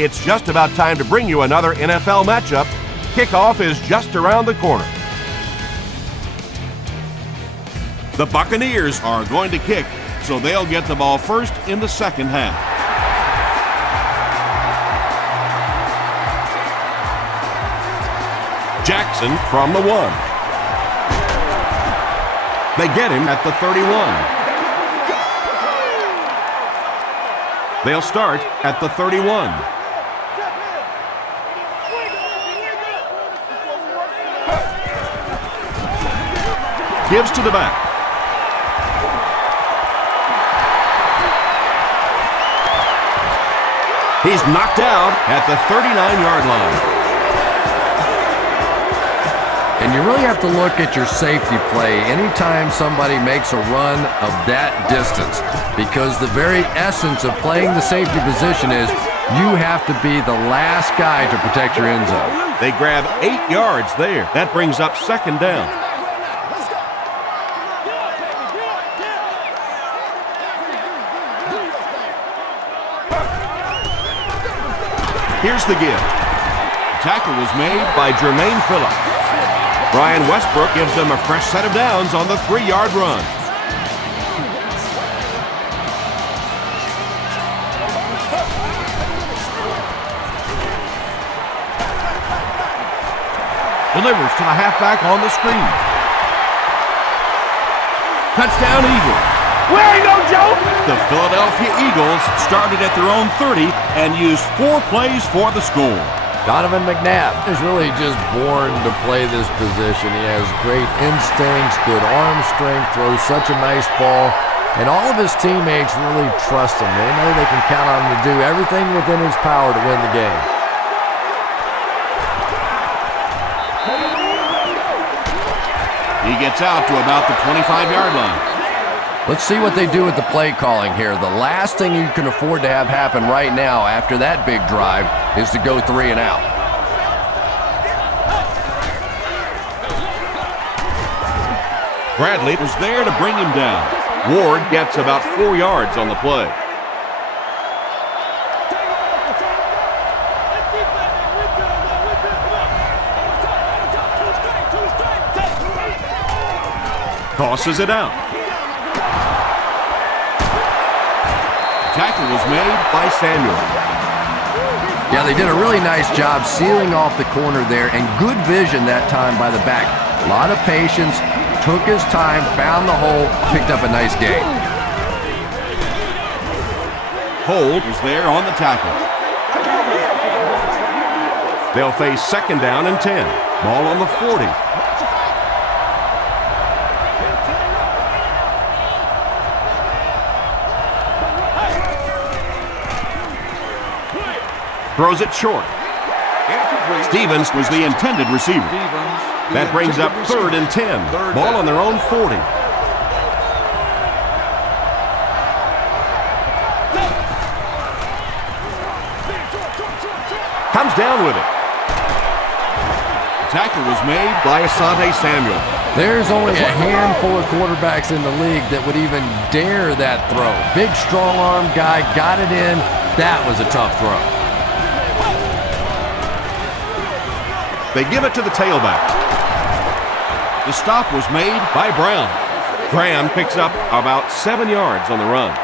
It's just about time to bring you another NFL matchup. Kickoff is just around the corner. The Buccaneers are going to kick, so they'll get the ball first in the second half. Jackson from the 1. They get him at the 31. They'll start at the 31. Gives to the back. He's knocked out at the 39-yard line. And you really have to look at your safety play anytime somebody makes a run of that distance, because the very essence of playing the safety position is you have to be the last guy to protect your end zone. They grab 8 yards there. That brings up second down. Here's the give. The tackle was made by Jermaine Phillips. Brian Westbrook gives them a fresh set of downs on the 3-yard run. Delivers to the halfback on the screen. Touchdown Eagles. We ain't no joke. The Philadelphia Eagles started at their own 30 and used 4 plays for the score. Donovan McNabb is really just born to play this position. He has great instincts, good arm strength, throws such a nice ball, and all of his teammates really trust him. They know they can count on him to do everything within his power to win the game. He gets out to about the 25-yard line. Let's see what they do with the play calling here. The last thing you can afford to have happen right now after that big drive is to go 3 and out. Bradley was there to bring him down. Ward gets about 4 yards on the play. Tosses it out. Tackle was made by Samuel. Yeah, they did a really nice job sealing off the corner there, and good vision that time by the back. A lot of patience, took his time, found the hole, picked up a nice gain. Hold was there on the tackle. They'll face second down and 10. Ball on the 40. Throws it short. Stevens was the intended receiver. That brings up 3rd and 10. Ball on their own 40. Comes down with it. The tackle was made by Asante Samuel. There's only a handful of quarterbacks in the league that would even dare that throw. Big, strong-arm guy, got it in. That was a tough throw. They give it to the tailback. The stop was made by Brown. Graham picks up about 7 yards on the run.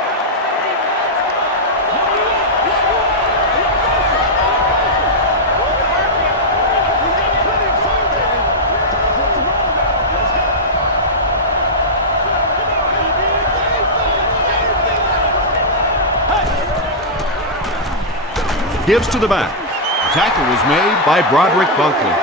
Gives to the back. Tackle was made by Broderick Bunkley.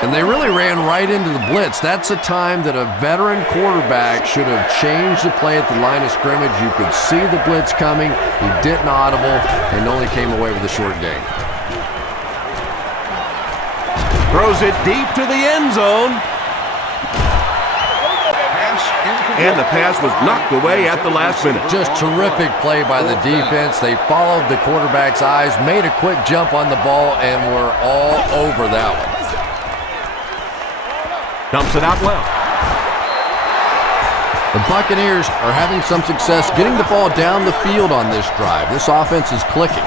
And they really ran right into the blitz. That's a time that a veteran quarterback should have changed the play at the line of scrimmage. You could see the blitz coming. He didn't audible and only came away with a short gain. Throws it deep to the end zone. And the pass was knocked away at the last minute. Just terrific play by the defense. They followed the quarterback's eyes, made a quick jump on the ball, and were all over that one. Dumps it out well. The Buccaneers are having some success getting the ball down the field on this drive. This offense is clicking.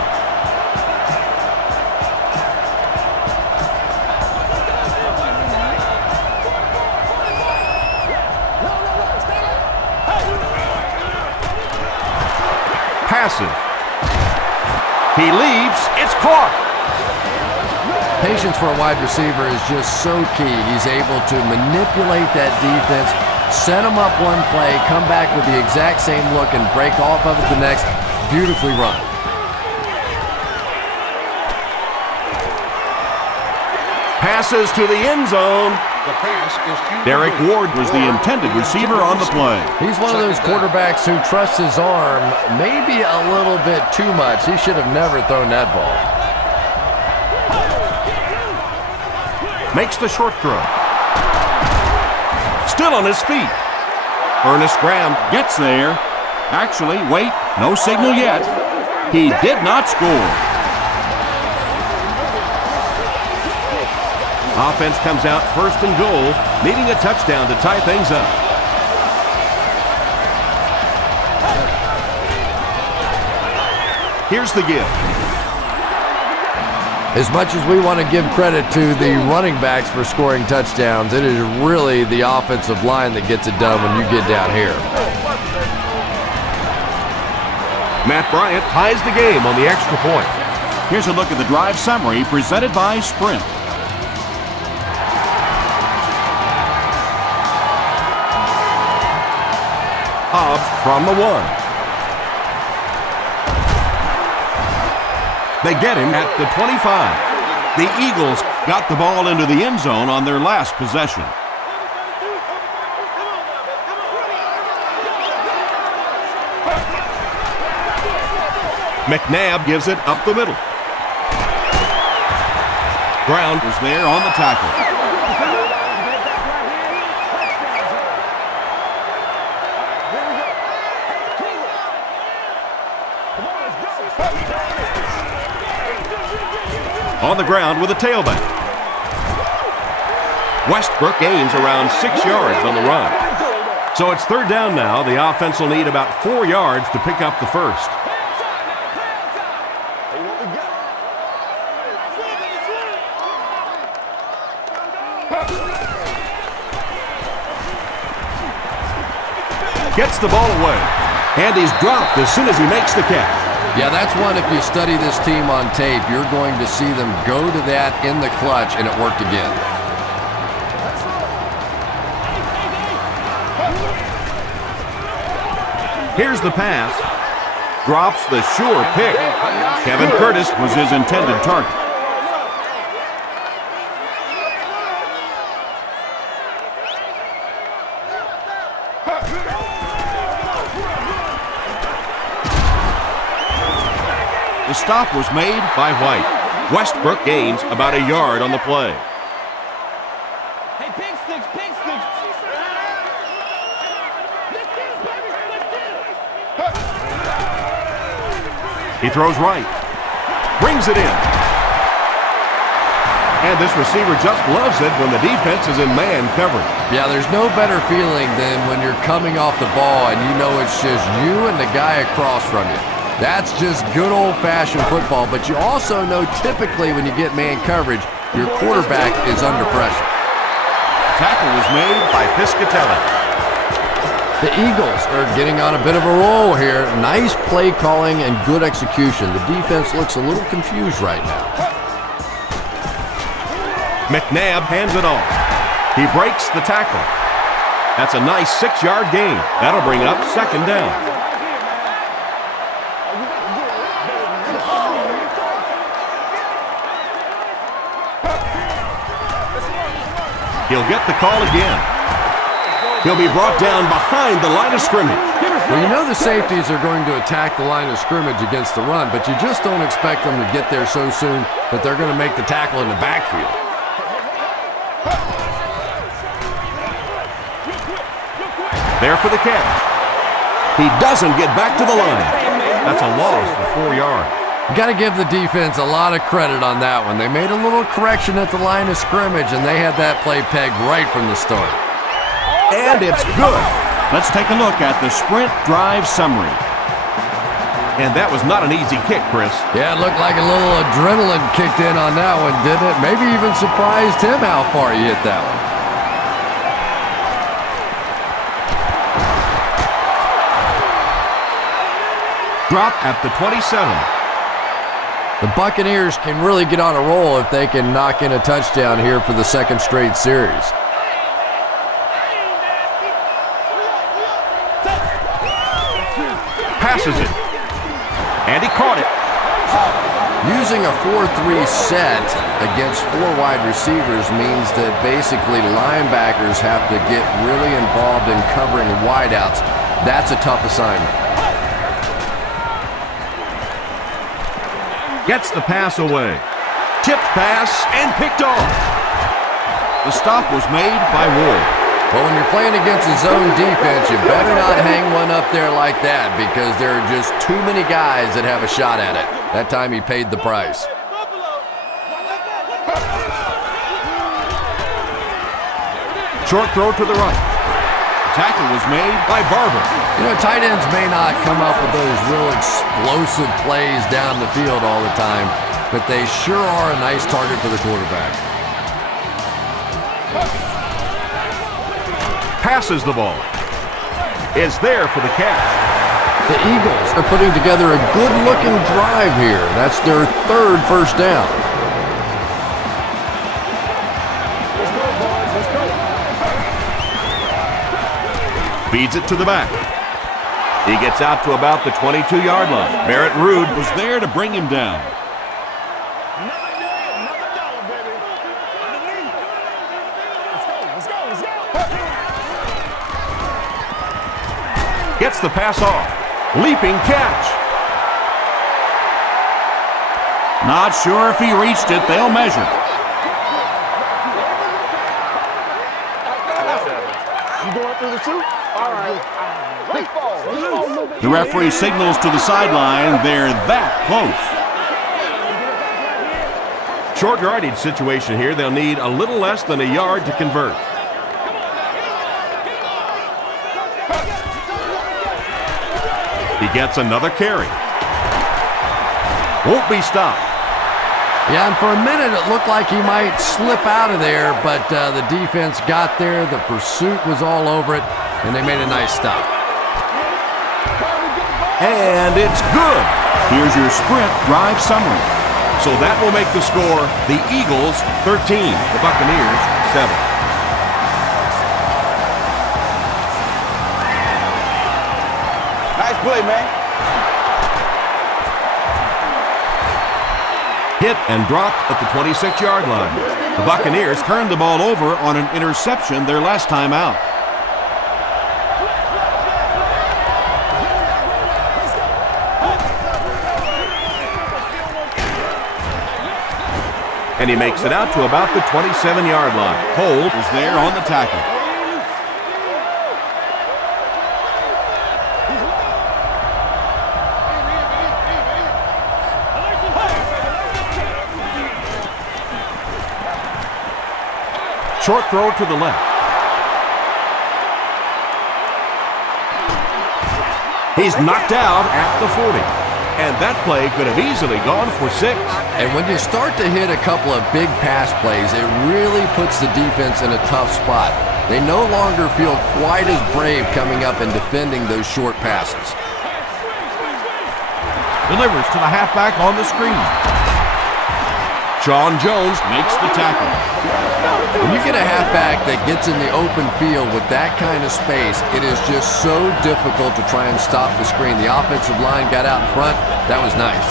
Passes. He leaps. It's caught. Patience for a wide receiver is just so key. He's able to manipulate that defense, set them up one play, come back with the exact same look, and break off of it the next. Beautifully run. Passes to the end zone. The pass is Derek Ward was the intended receiver on the play. He's one of those quarterbacks who trusts his arm maybe a little bit too much. He should have never thrown that ball. Makes the short throw. Still on his feet. Ernest Graham gets there. Actually, wait, no signal yet. He did not score. Offense comes out first and goal, needing a touchdown to tie things up. Here's the give. As much as we want to give credit to the running backs for scoring touchdowns, it is really the offensive line that gets it done when you get down here. Matt Bryant ties the game on the extra point. Here's a look at the drive summary presented by Sprint. Hobbs from the 1. They get him at the 25. The Eagles got the ball into the end zone on their last possession. McNabb gives it up the middle. Brown was there on the tackle. On the ground with a tailback. Westbrook gains around 6 yards on the run. So it's third down now. The offense will need about 4 yards to pick up the first. Gets the ball away. And he's dropped as soon as he makes the catch. Yeah, that's one, if you study this team on tape, you're going to see them go to that in the clutch, and it worked again. Here's the pass. Drops the sure pick. Kevin Curtis was his intended target. The stop was made by White. Westbrook gains about a yard on the play. Hey, big sticks, big sticks. He throws right. Brings it in. And this receiver just loves it when the defense is in man coverage. Yeah, there's no better feeling than when you're coming off the ball and you know it's just you and the guy across from you. That's just good old-fashioned football, but you also know typically when you get man coverage, your quarterback is under pressure. Tackle was made by Piscatelli. The Eagles are getting on a bit of a roll here. Nice play calling and good execution. The defense looks a little confused right now. McNabb hands it off. He breaks the tackle. That's a nice 6-yard gain. That'll bring up second down. He'll get the call again. He'll be brought down behind the line of scrimmage. Well, you know the safeties are going to attack the line of scrimmage against the run, but you just don't expect them to get there so soon that they're going to make the tackle in the backfield. There for the catch. He doesn't get back to the line. That's a loss of 4 yards. You got to give the defense a lot of credit on that one. They made a little correction at the line of scrimmage, and they had that play pegged right from the start. And it's good. Let's take a look at the sprint drive summary. And that was not an easy kick, Chris. Yeah, it looked like a little adrenaline kicked in on that one, didn't it? Maybe even surprised him how far he hit that one. Drop at the 27. The Buccaneers can really get on a roll if they can knock in a touchdown here for the second straight series. Passes it. And he caught it. Using a 4-3 set against 4 wide receivers means that basically linebackers have to get really involved in covering wideouts. That's a tough assignment. Gets the pass away. Tipped pass and picked off. The stop was made by Ward. Well, when you're playing against a zone defense, you better not hang one up there like that because there are just too many guys that have a shot at it. That time he paid the price. Short throw to the right. Tackle was made by Barber. You know, tight ends may not come up with those real explosive plays down the field all the time, but they sure are a nice target for the quarterback. Passes the ball. Is there for the catch. The Eagles are putting together a good-looking drive here. That's their 3rd first down. Feeds it to the back. He gets out to about the 22-yard line. Barrett Ruud was there to bring him down. Gets the pass off. Leaping catch. Not sure if he reached it. They'll measure. You going through the suit? All right. The referee signals to the sideline. They're that close. Short yardage situation here. They'll need a little less than a yard to convert. He gets another carry. Won't be stopped. Yeah, and for a minute it looked like he might slip out of there, but the defense got there, the pursuit was all over it, and they made a nice stop. And it's good. Here's your sprint drive summary. So that will make the score the Eagles 13, the Buccaneers 7. Nice play, man. Hit and dropped at the 26-yard line. The Buccaneers turned the ball over on an interception their last time out. And he makes it out to about the 27-yard line. Holt is there on the tackle. Short throw to the left. He's knocked out at the 40. And that play could have easily gone for 6. And when you start to hit a couple of big pass plays, it really puts the defense in a tough spot. They no longer feel quite as brave coming up and defending those short passes. Delivers to the halfback on the screen. Sean Jones makes the tackle. When you get a halfback that gets in the open field with that kind of space, it is just so difficult to try and stop the screen. The offensive line got out in front. That was nice.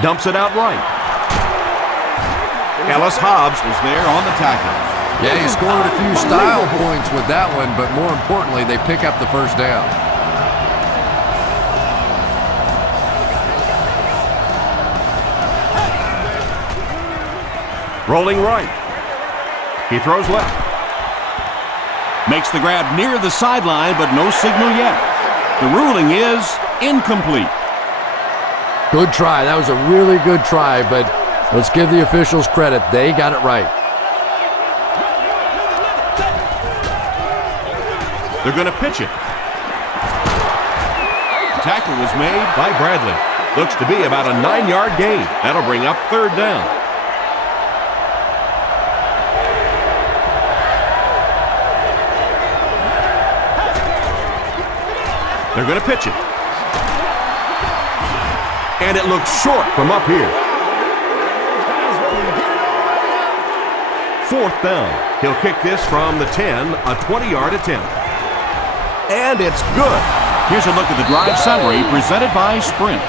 Dumps it out right. Ellis Hobbs is there on the tackle. Yeah, he scored a few style points with that one, but more importantly, they pick up the first down. Rolling right. He throws left. Makes the grab near the sideline, but no signal yet. The ruling is incomplete. Good try. That was a really good try, but let's give the officials credit. They got it right. They're going to pitch it. The tackle was made by Bradley. Looks to be about a 9-yard gain. That'll bring up third down. They're going to pitch it. And it looks short from up here. 4th down. He'll kick this from the 10, a 20-yard attempt. And it's good. Here's a look at the drive summary presented by Sprint.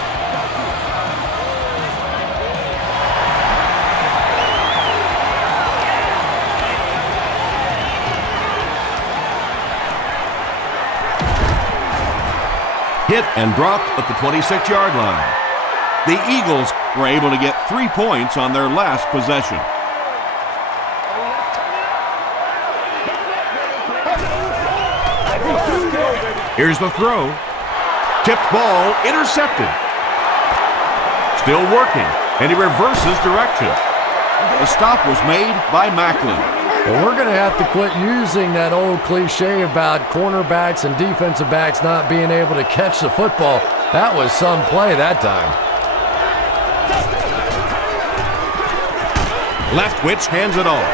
Hit and dropped at the 26-yard line. The Eagles were able to get 3 points on their last possession. Here's the throw. Tipped ball, intercepted. Still working, and he reverses direction. The stop was made by Macklin. Well, we're going to have to quit using that old cliche about cornerbacks and defensive backs not being able to catch the football. That was some play that time. Leftwich hands it off.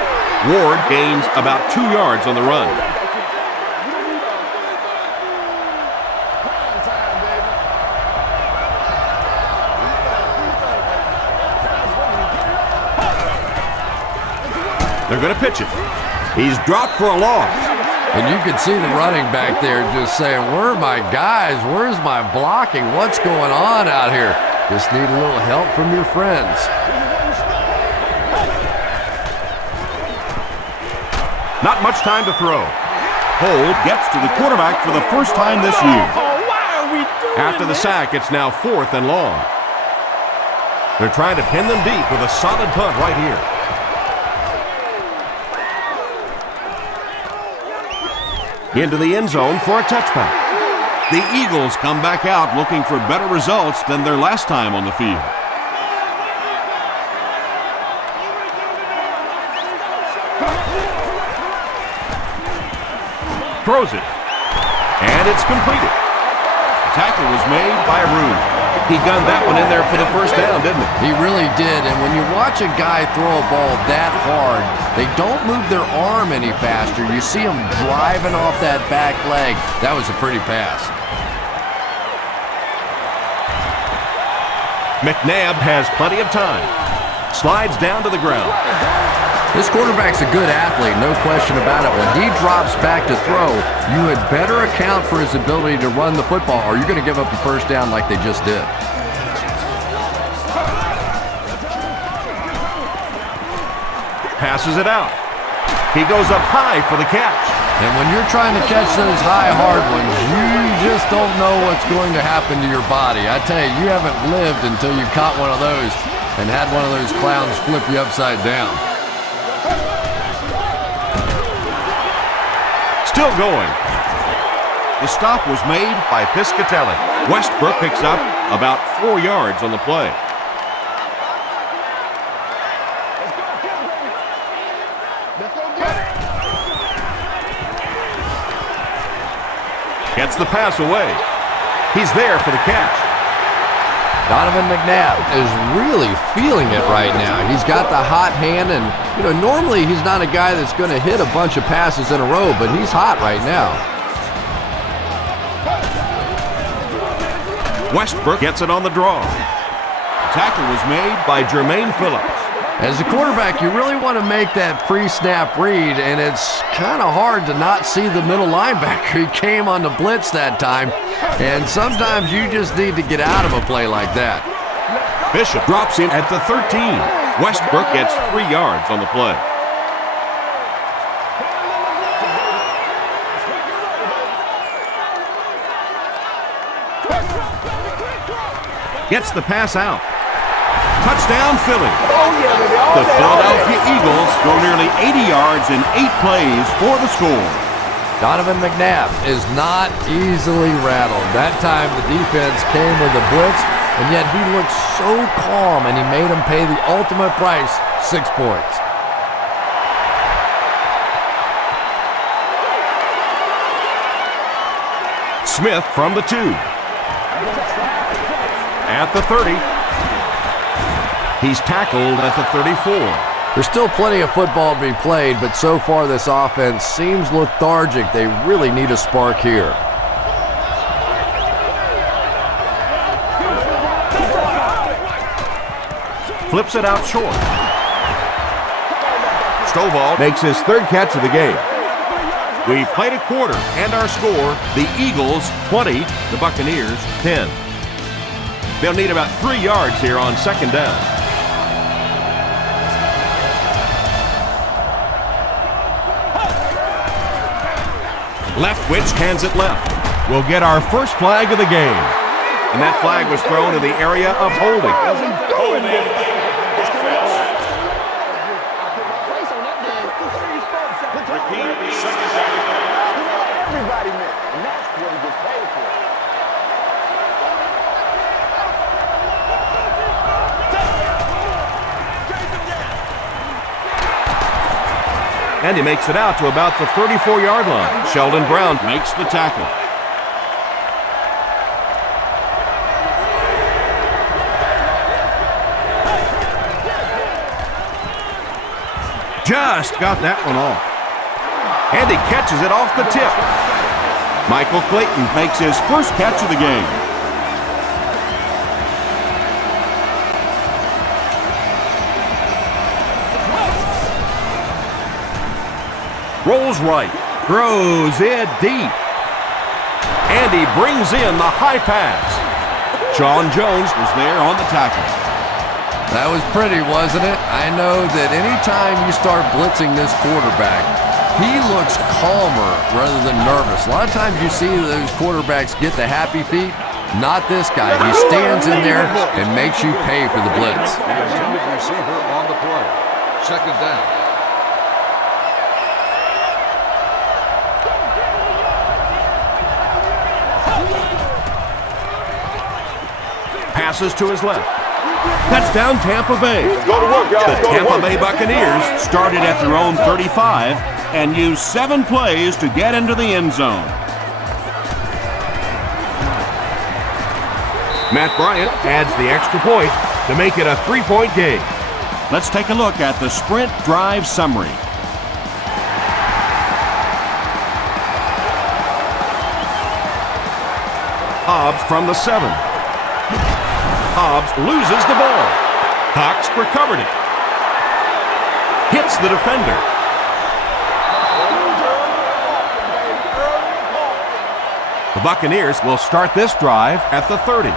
Ward gains about 2 yards on the run. They're going to pitch it. He's dropped for a loss. And you could see the running back there just saying, where are my guys? Where's my blocking? What's going on out here? Just need a little help from your friends. Not much time to throw. Hold gets to the quarterback for the first time this year. After the sack, it's now 4th and long. They're trying to pin them deep with a solid punt right here. Into the end zone for a touchback. The Eagles come back out looking for better results than their last time on the field. Throws it. And it's completed. The tackle was made by Rooney. He gunned that one in there for the first down, didn't he? He really did, and when you watch a guy throw a ball that hard, they don't move their arm any faster. You see him driving off that back leg. That was a pretty pass. McNabb has plenty of time. Slides down to the ground. This quarterback's a good athlete, no question about it. When he drops back to throw, you had better account for his ability to run the football, or you're going to give up a first down like they just did. Passes it out. He goes up high for the catch. And when you're trying to catch those high, hard ones, you just don't know what's going to happen to your body. I tell you, you haven't lived until you caught one of those and had one of those clowns flip you upside down. Still going. The stop was made by Piscatelli. Westbrook picks up about 4 yards on the play. Gets the pass away. He's there for the catch. Donovan McNabb is really feeling it right now. He's got the hot hand, and normally he's not a guy that's going to hit a bunch of passes in a row, but he's hot right now. Westbrook gets it on the draw. The tackle was made by Jermaine Phillips. As a quarterback, you really want to make that pre-snap read, and it's kind of hard to not see the middle linebacker. He came on the blitz that time, and sometimes you just need to get out of a play like that. Bishop drops in at the 13. Westbrook gets 3 yards on the play. Gets the pass out. Touchdown, Philly. The Philadelphia Eagles go nearly 80 yards in 8 plays for the score. Donovan McNabb is not easily rattled. That time the defense came with a blitz, and yet he looked so calm, and he made him pay the ultimate price, 6 points. Smith from the 2. At the 30. He's tackled at the 34. There's still plenty of football to be played, but so far this offense seems lethargic. They really need a spark here. flips it out short. Stovall makes his third catch of the game. We've played a quarter, and our score, the Eagles 20, the Buccaneers 10. They'll need about 3 yards here on second down. Leftwich hands it left. We'll get our first flag of the game. And that flag was thrown in the area of holding. Everybody missed, and that's what he gets paid for. And he makes it out to about the 34-yard line. Sheldon Brown makes the tackle. Just got that one off. And he catches it off the tip. Michael Clayton makes his first catch of the game. Rolls right, throws it deep. And he brings in the high pass. Sean Jones was there on the tackle. That was pretty, wasn't it? I know that anytime you start blitzing this quarterback, he looks calmer rather than nervous. A lot of times you see those quarterbacks get the happy feet. Not this guy. He stands in there and makes you pay for the blitz. The intended receiver on the play. Second down. Passes to his left. Touchdown, Tampa Bay. Go to work, y'all. The Tampa Bay Buccaneers started at their own 35 and used 7 plays to get into the end zone. Matt Bryant adds the extra point to make it a 3-point game. Let's take a look at the sprint drive summary. Hobbs from the 7. Hobbs loses the ball. Cox recovered it. Hits the defender. The Buccaneers will start this drive at the 30.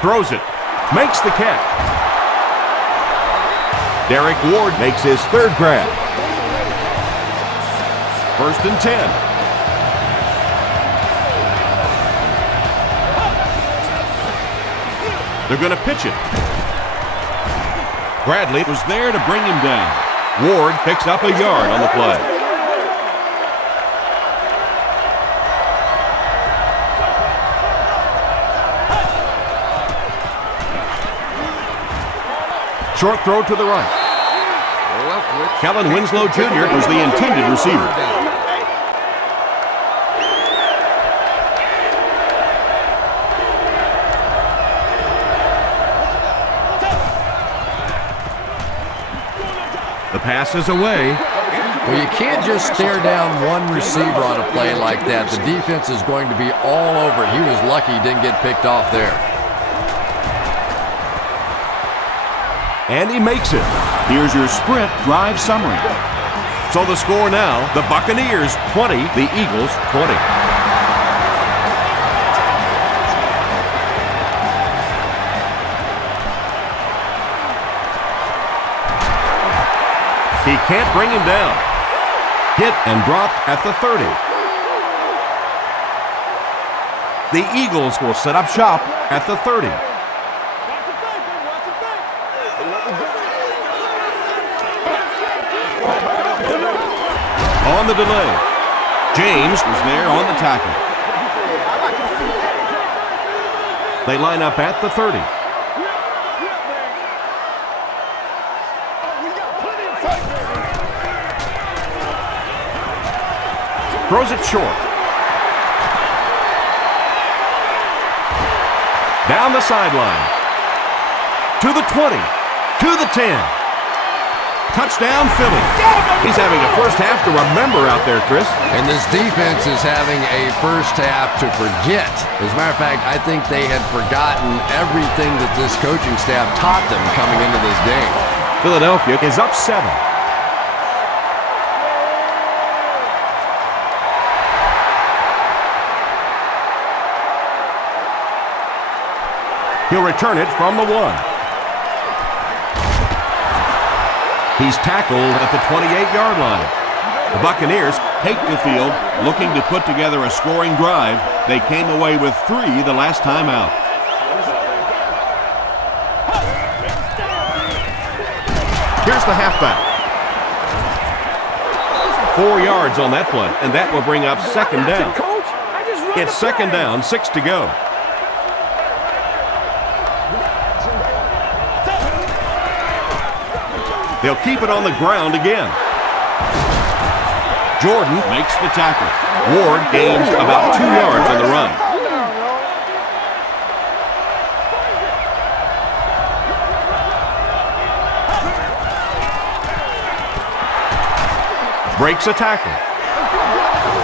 Throws it. Makes the catch. Derek Ward makes his third grab. First and 10. They're going to pitch it. Bradley was there to bring him down. Ward picks up a yard on the play. Short throw to the right. Kellen Winslow Jr. was the intended receiver. The pass is away. Well, you can't just stare down one receiver on a play like that. The defense is going to be all over it. He was lucky he didn't get picked off there. And he makes it. Here's your sprint drive summary. So the score now, the Buccaneers 20, the Eagles 20. He can't bring him down. Hit and dropped at the 30. The Eagles will set up shop at the 30. On the delay, James was there on the tackle. They line up at the 30. Throws it short. Down the sideline. To the 20. To the 10. Touchdown, Philly. He's having a first half to remember out there, Chris. And this defense is having a first half to forget. As a matter of fact, I think they had forgotten everything that this coaching staff taught them coming into this game. Philadelphia is up 7. He'll return it from the 1. He's tackled at the 28-yard line. The Buccaneers take the field, looking to put together a scoring drive. They came away with 3 the last time out. Here's the halfback. 4 yards on that play, and that will bring up second down. It's second down, 6 to go. They'll keep it on the ground again. Jordan makes the tackle. Ward gains about 2 yards on the run. Breaks a tackle.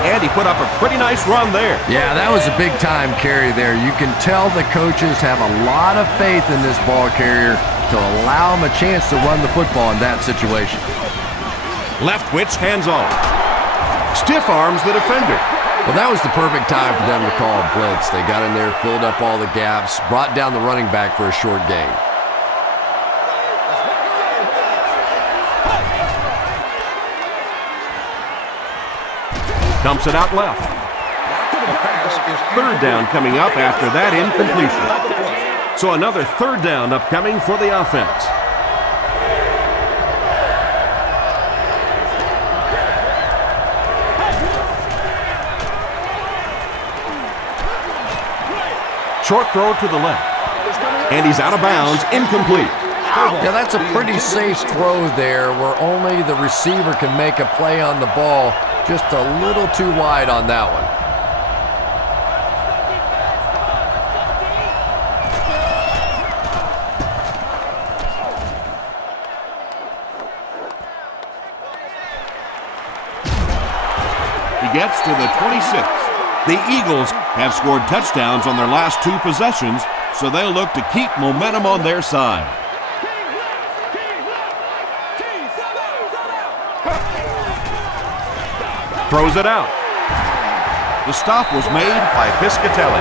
And he put up a pretty nice run there. Yeah, that was a big-time carry there. You can tell the coaches have a lot of faith in this ball carrier to allow him a chance to run the football in that situation. Leftwich hands off. Stiff arms the defender. Well, that was the perfect time for them to call a blitz. They got in there, filled up all the gaps, brought down the running back for a short gain. Dumps it out left. Third down coming up after that incompletion. So another third down upcoming for the offense. Short throw to the left. And he's out of bounds, incomplete. Yeah, that's a pretty safe throw there where only the receiver can make a play on the ball. Just a little too wide on that one. He gets to the 26. The Eagles have scored touchdowns on their last 2 possessions, so they'll look to keep momentum on their side. Throws it out. The stop was made by Piscatelli.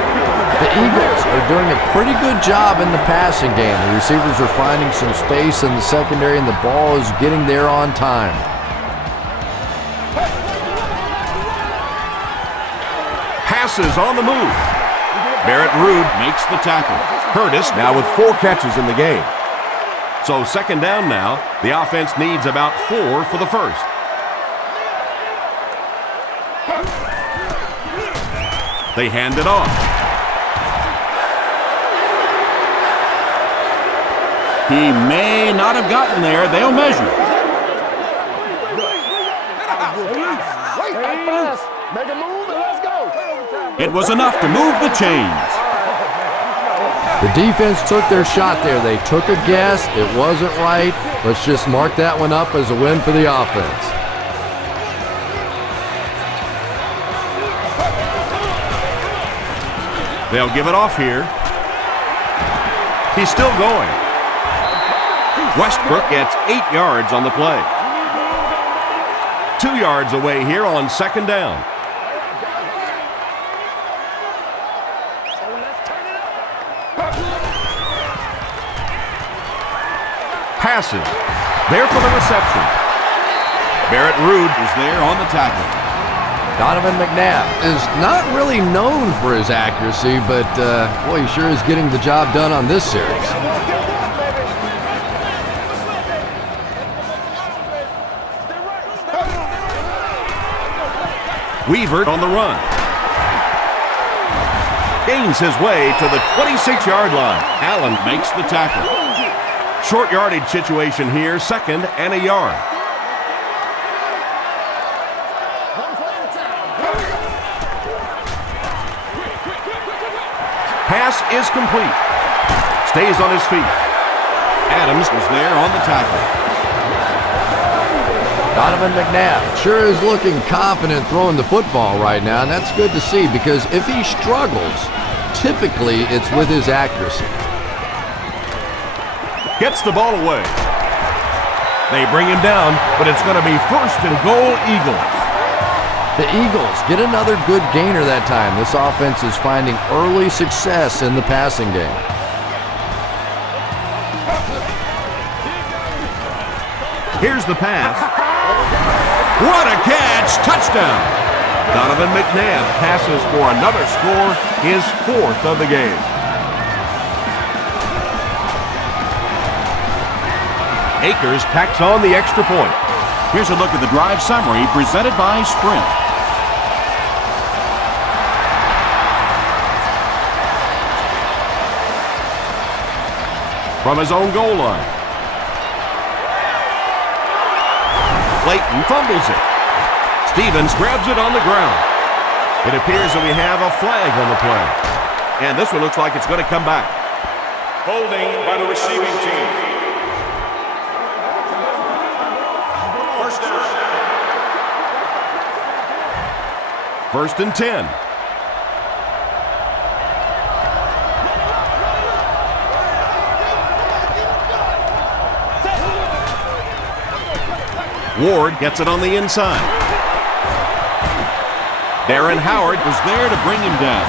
The Eagles are doing a pretty good job in the passing game. The receivers are finding some space in the secondary, and the ball is getting there on time. Passes on the move. Barrett Ruud makes the tackle. Curtis now with 4 catches in the game. So second down now. The offense needs about 4 for the first. They hand it off. He may not have gotten there. They'll measure. Make a move and let's go. It was enough to move the chains. The defense took their shot there. They took a guess. It wasn't right. Let's just mark that one up as a win for the offense. They'll give it off here. He's still going. Westbrook gets 8 yards on the play. 2 yards away here on second down. Passes. There for the reception. Barrett Ruud is there on the tackle. Donovan McNabb is not really known for his accuracy, but boy, he sure is getting the job done on this series. Weaver on the run. Gains his way to the 26-yard line. Allen makes the tackle. Short yardage situation here, second and a yard. Pass is complete. Stays on his feet. Adams was there on the tackle. Donovan McNabb sure is looking confident throwing the football right now, and that's good to see because if he struggles, typically it's with his accuracy. Gets the ball away. They bring him down, but it's going to be first and goal, Eagles. The Eagles get another good gainer that time. This offense is finding early success in the passing game. Here's the pass. What a catch! Touchdown! Donovan McNabb passes for another score, his 4th of the game. Akers tacks on the extra point. Here's a look at the drive summary presented by Sprint. From his own goal line. Layton fumbles it. Stevens grabs it on the ground. It appears that we have a flag on the play. And this one looks like it's going to come back. Holding by the receiving team. First down. 1st and 10. Ward gets it on the inside. Darren Howard was there to bring him down.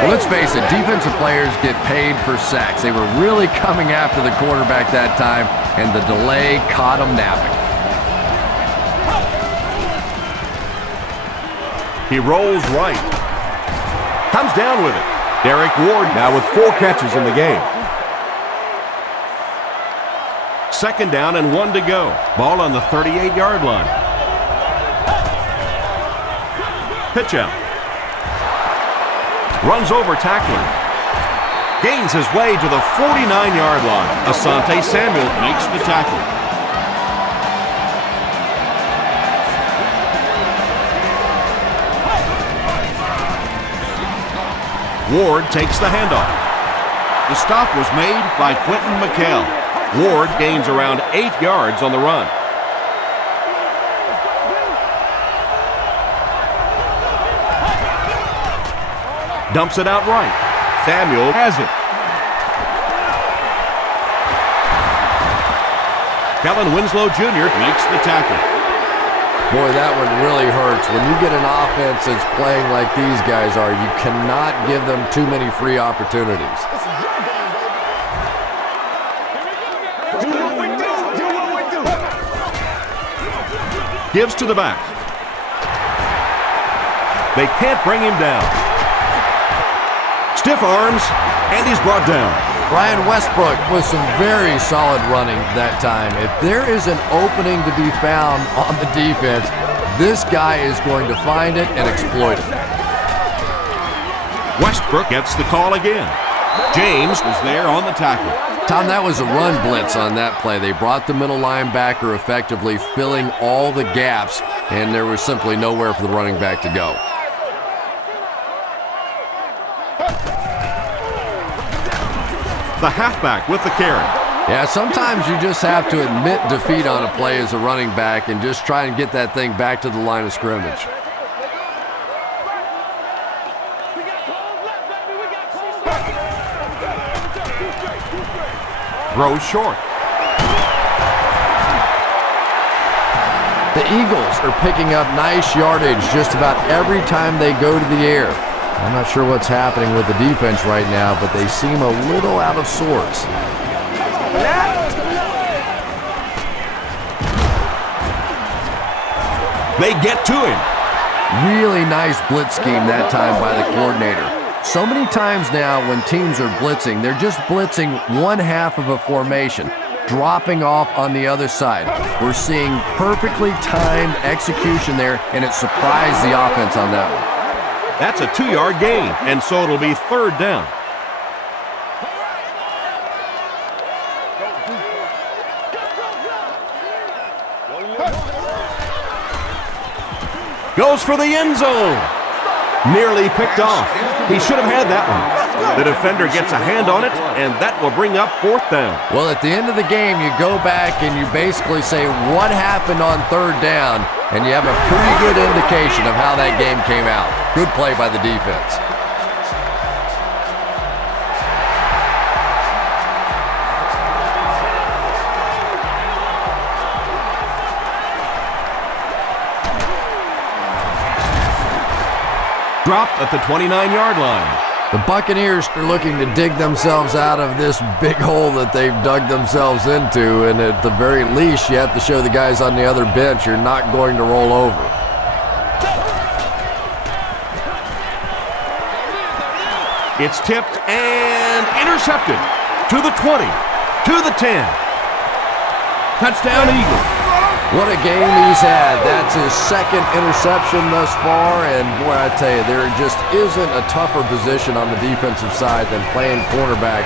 Well, let's face it, defensive players get paid for sacks. They were really coming after the quarterback that time, and the delay caught him napping. He rolls right. Comes down with it. Derek Ward now with 4 catches in the game. 2nd down and 1 to go. Ball on the 38-yard line. Pitch out. Runs over tackler. Gains his way to the 49-yard line. Asante Samuel makes the tackle. Ward takes the handoff. The stop was made by Quentin McHale. Ward gains around 8 yards on the run. Dumps it out right. Samuel has it. Kellen Winslow Jr. makes the tackle. Boy, that one really hurts. When you get an offense that's playing like these guys are, you cannot give them too many free opportunities. Gives to the back. They can't bring him down. Stiff arms, and he's brought down. Brian Westbrook with some very solid running that time. If there is an opening to be found on the defense, this guy is going to find it and exploit it. Westbrook gets the call again. James was there on the tackle. Tom, that was a run blitz on that play. They brought the middle linebacker effectively filling all the gaps, and there was simply nowhere for the running back to go. The halfback with the carry. Yeah, sometimes you just have to admit defeat on a play as a running back and just try and get that thing back to the line of scrimmage. Throws short. The Eagles are picking up nice yardage just about every time they go to the air. I'm not sure what's happening with the defense right now, but they seem a little out of sorts. They get to him. Really nice blitz scheme that time by the coordinator. So many times now when teams are blitzing, they're just blitzing one half of a formation, dropping off on the other side. We're seeing perfectly timed execution there, and it surprised the offense on that one. That's a 2-yard gain, and so it'll be 3rd down. Goes for the end zone. Nearly picked off. He should have had that one. The defender gets a hand on it, and that will bring up 4th down. Well, at the end of the game, you go back and you basically say what happened on 3rd down, and you have a pretty good indication of how that game came out. Good play by the defense. Dropped at the 29-yard line. The Buccaneers are looking to dig themselves out of this big hole that they've dug themselves into, and at the very least, you have to show the guys on the other bench you're not going to roll over. It's tipped and intercepted to the 20, to the 10. Touchdown, Eagles. What a game he's had. That's his 2nd interception thus far, and boy, I tell you, there just isn't a tougher position on the defensive side than playing cornerback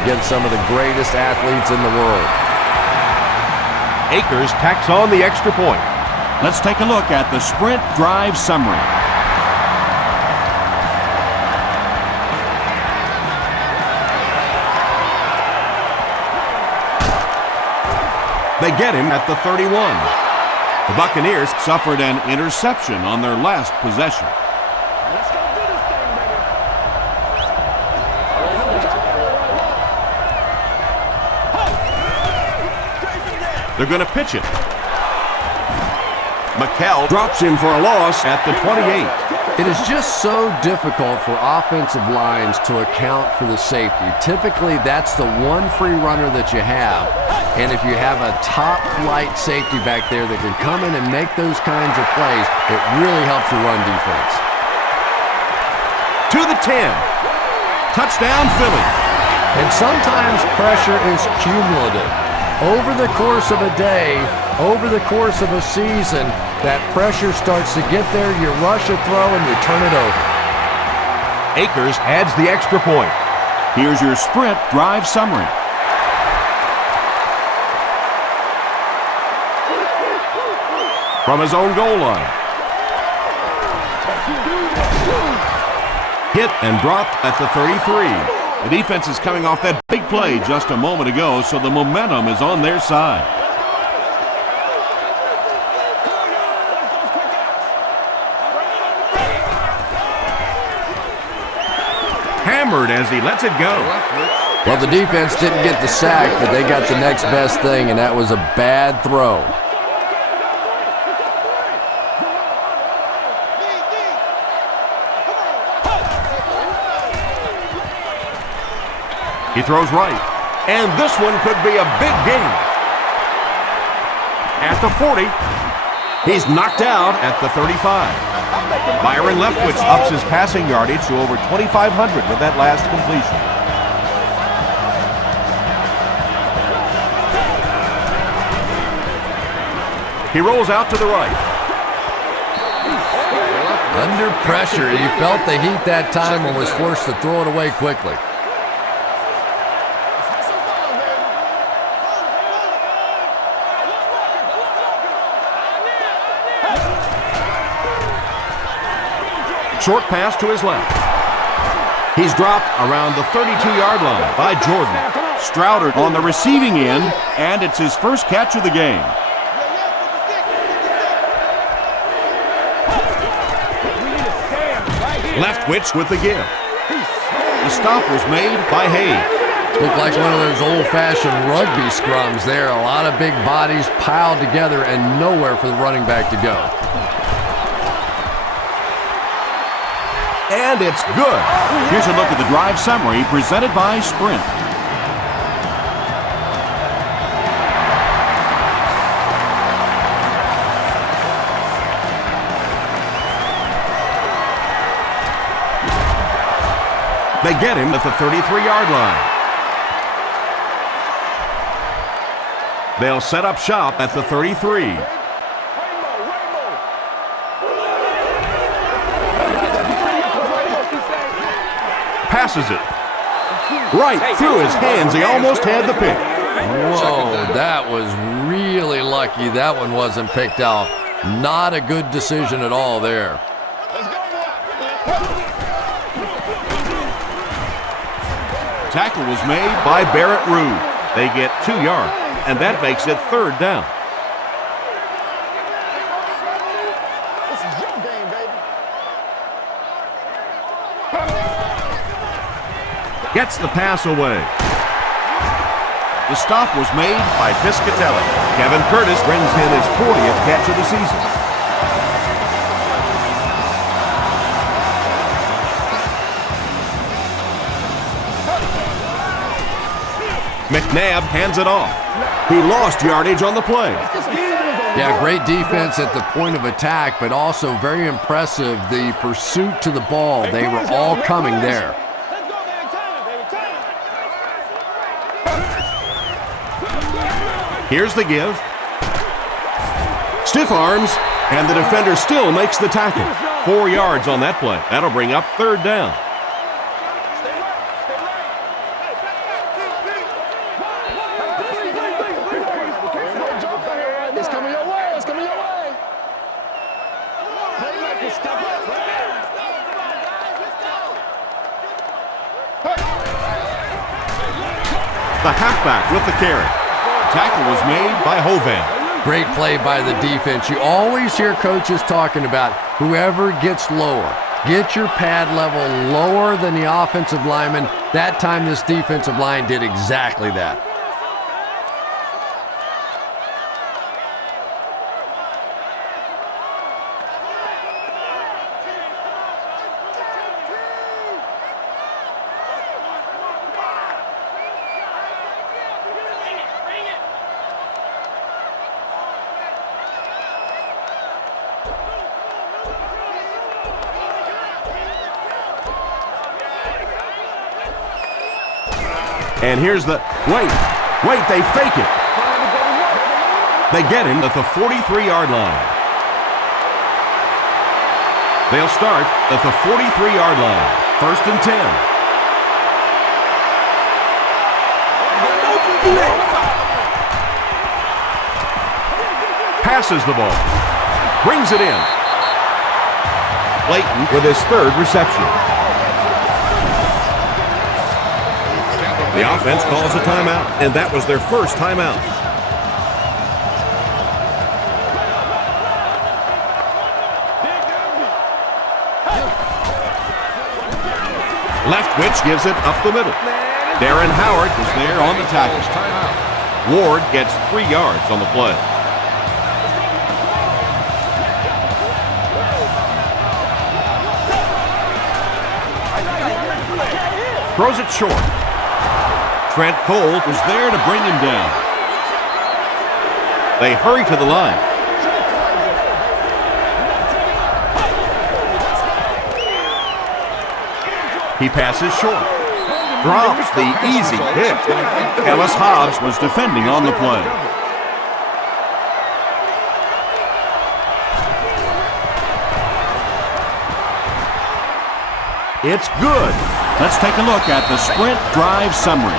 against some of the greatest athletes in the world. Akers tacks on the extra point. Let's take a look at the sprint drive summary. They get him at the 31. The Buccaneers suffered an interception on their last possession. Let's go do this thing, baby. They're going to pitch it. McKell drops him for a loss at the 28. It is just so difficult for offensive lines to account for the safety. Typically, that's the one free runner that you have. And if you have a top-flight safety back there that can come in and make those kinds of plays, it really helps your run defense. To the 10. Touchdown, Philly. And sometimes pressure is cumulative. Over the course of a day, over the course of a season, that pressure starts to get there, you rush a throw, and you turn it over. Akers adds the extra point. Here's your sprint drive summary. From his own goal line. Hit and dropped at the 33. The defense is coming off that big play just a moment ago, so the momentum is on their side. Hammered as he lets it go. Well, the defense didn't get the sack, but they got the next best thing, and that was a bad throw. He throws right, and this one could be a big game. At the 40, he's knocked out at the 35. Byron Leftwich ups his passing yardage to over 2,500 with that last completion. He rolls out to the right. Under pressure, he felt the heat that time and was forced to throw it away quickly. Short pass to his left. He's dropped around the 32-yard line by Jordan. Strouder on the receiving end, and it's his first catch of the game. Leftwich with the give. The stop was made by Hayes. Looked like one of those old-fashioned rugby scrums there. A lot of big bodies piled together and nowhere for the running back to go. And it's good. Here's a look at the drive summary presented by Sprint. They get him at the 33-yard line. They'll set up shop at the 33. Passes it right through his hands. He almost had the pick. Whoa, that was really lucky. That one wasn't picked off. Not a good decision at all there. tackle was made by Barrett Rude. They get 2 yards, and that makes it 3rd down. This is your game, baby. Gets the pass away. The stop was made by Piscatelli. Kevin Curtis brings in his 40th catch of the season. McNabb hands it off. He lost yardage on the play. Yeah, great defense at the point of attack, but also very impressive the pursuit to the ball. They were all coming there. Let's go, man. Time it, baby. Time it. Here's the give. Stiff arms, and the defender still makes the tackle. 4 yards on that play. That'll bring up 3rd down. It's coming your way. It's coming your way. Playmaker, step up. The halfback with the carry. Tackle was made by Hovan. Great play by the defense. You always hear coaches talking about whoever gets lower. Get your pad level lower than the offensive lineman. That time this defensive line did exactly that. And here's the, wait, they fake it. They get him at the 43-yard line. They'll start at the 43-yard line. 1st and 10. Passes the ball. Brings it in. Layton with his 3rd reception. The offense calls a timeout, and that was their first timeout. Leftwich gives it up the middle. Darren Howard was there on the tackle. Ward gets 3 yards on the play. Throws it short. Trent Cole was there to bring him down. They hurry to the line. He passes short. Drops the easy hit. Ellis Hobbs was defending on the play. It's good. Let's take a look at the sprint drive summary.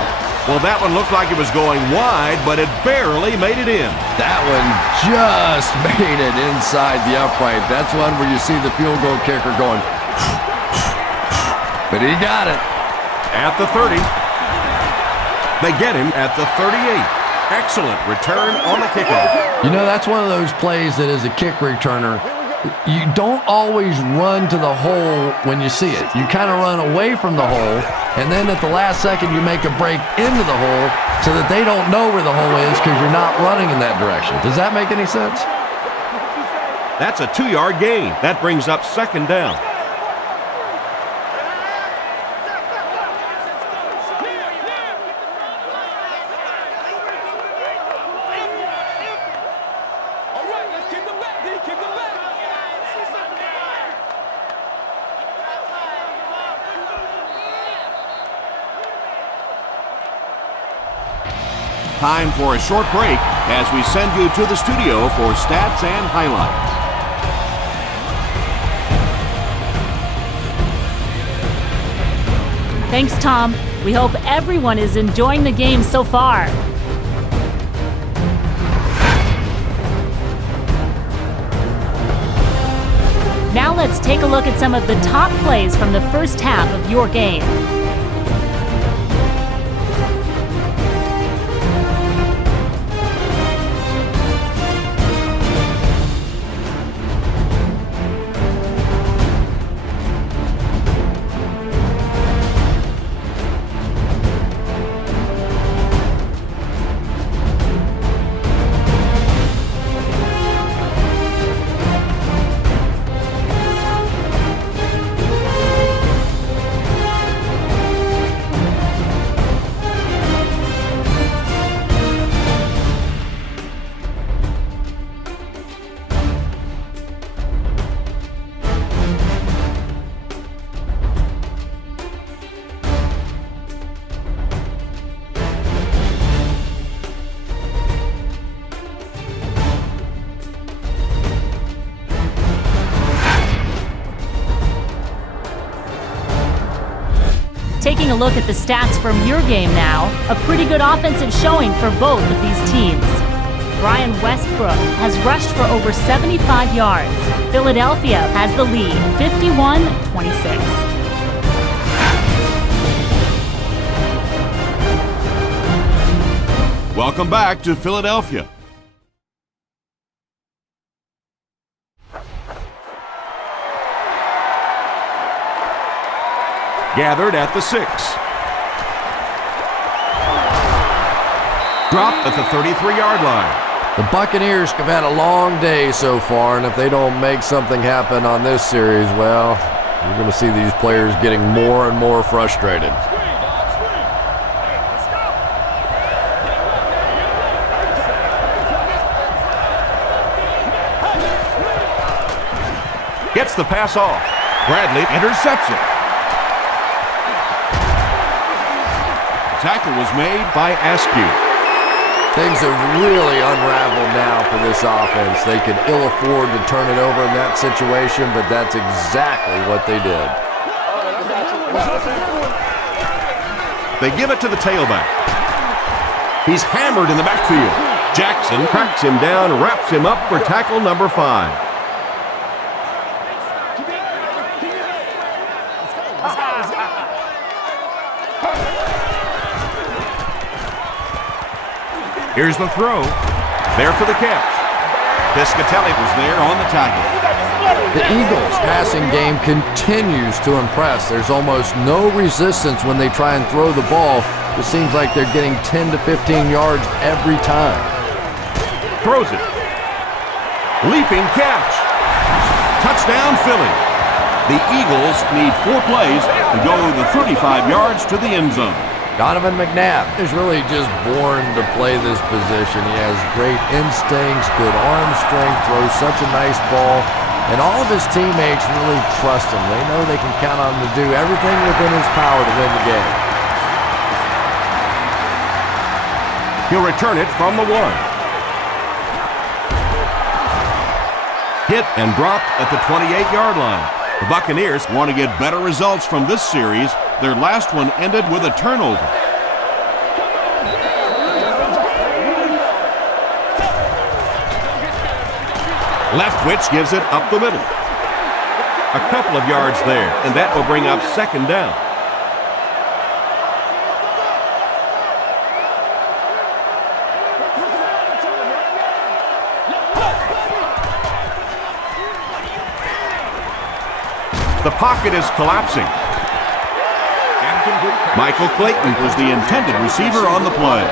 Well, that one looked like it was going wide, but it barely made it in. That one just made it inside the upright. That's one where you see the field goal kicker going, but he got it. At the 30. They get him at the 38. Excellent return on the kickoff. You know, that's one of those plays that as a kick returner, you don't always run to the hole when you see it. You kind of run away from the hole, and then at the last second you make a break into the hole so that they don't know where the hole is because you're not running in that direction. Does that make any sense? That's a 2-yard gain. That brings up 2nd down. Time for a short break as we send you to the studio for stats and highlights. Thanks, Tom. We hope everyone is enjoying the game so far. Now let's take a look at some of the top plays from the first half of your game. Taking a look at the stats from your game now, a pretty good offensive showing for both of these teams. Brian Westbrook has rushed for over 75 yards. Philadelphia has the lead, 51-26. Welcome back to Philadelphia. Gathered at the 6. Dropped at the 33-yard line. The Buccaneers have had a long day so far, and if they don't make something happen on this series, well, you're going to see these players getting more and more frustrated. Gets the pass off. Bradley intercepts it. Tackle was made by Askew. Things have really unraveled now for this offense. They could ill afford to turn it over in that situation, but that's exactly what they did. They give it to the tailback. He's hammered in the backfield. Jackson cracks him down, wraps him up for tackle number 5. Here's the throw. There for the catch. Piscatelli was there on the tackle. The Eagles' passing game continues to impress. There's almost no resistance when they try and throw the ball. It seems like they're getting 10 to 15 yards every time. Throws it. Leaping catch. Touchdown, Philly. The Eagles need 4 plays to go the 35 yards to the end zone. Donovan McNabb is really just born to play this position. He has great instincts, good arm strength, throws such a nice ball, and all of his teammates really trust him. They know they can count on him to do everything within his power to win the game. He'll return it from the 1. Hit and dropped at the 28-yard line. The Buccaneers want to get better results from this series. Their last one ended with a turnover. Leftwich gives it up the middle. A couple of yards there, and that will bring up 2nd down. The pocket is collapsing. Michael Clayton was the intended receiver on the play.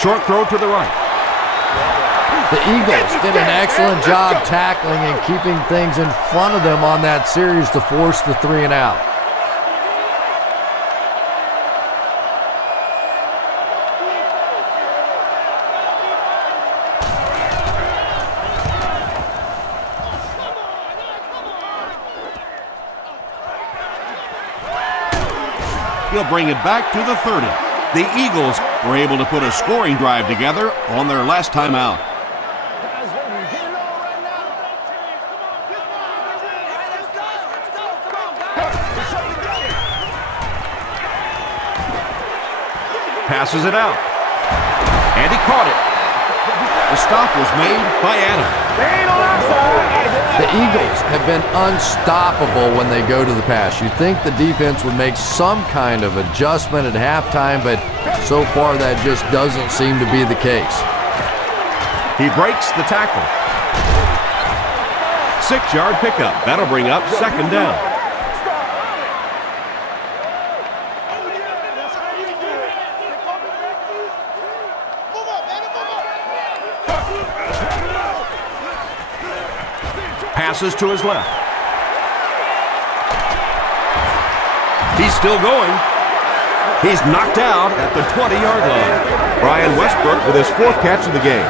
Short throw to the right. The Eagles did an excellent job tackling and keeping things in front of them on that series to force the 3 and out. He'll bring it back to the 30. The Eagles were able to put a scoring drive together on their last time out. Passes it out. And he caught it. The stop was made by Adam. The Eagles have been unstoppable when they go to the pass. You'd think the defense would make some kind of adjustment at halftime, but so far that just doesn't seem to be the case. He breaks the tackle. 6-yard pickup. That'll bring up 2nd down. Passes to his left. He's still going. He's knocked out at the 20-yard line. Brian Westbrook with his 4th catch of the game.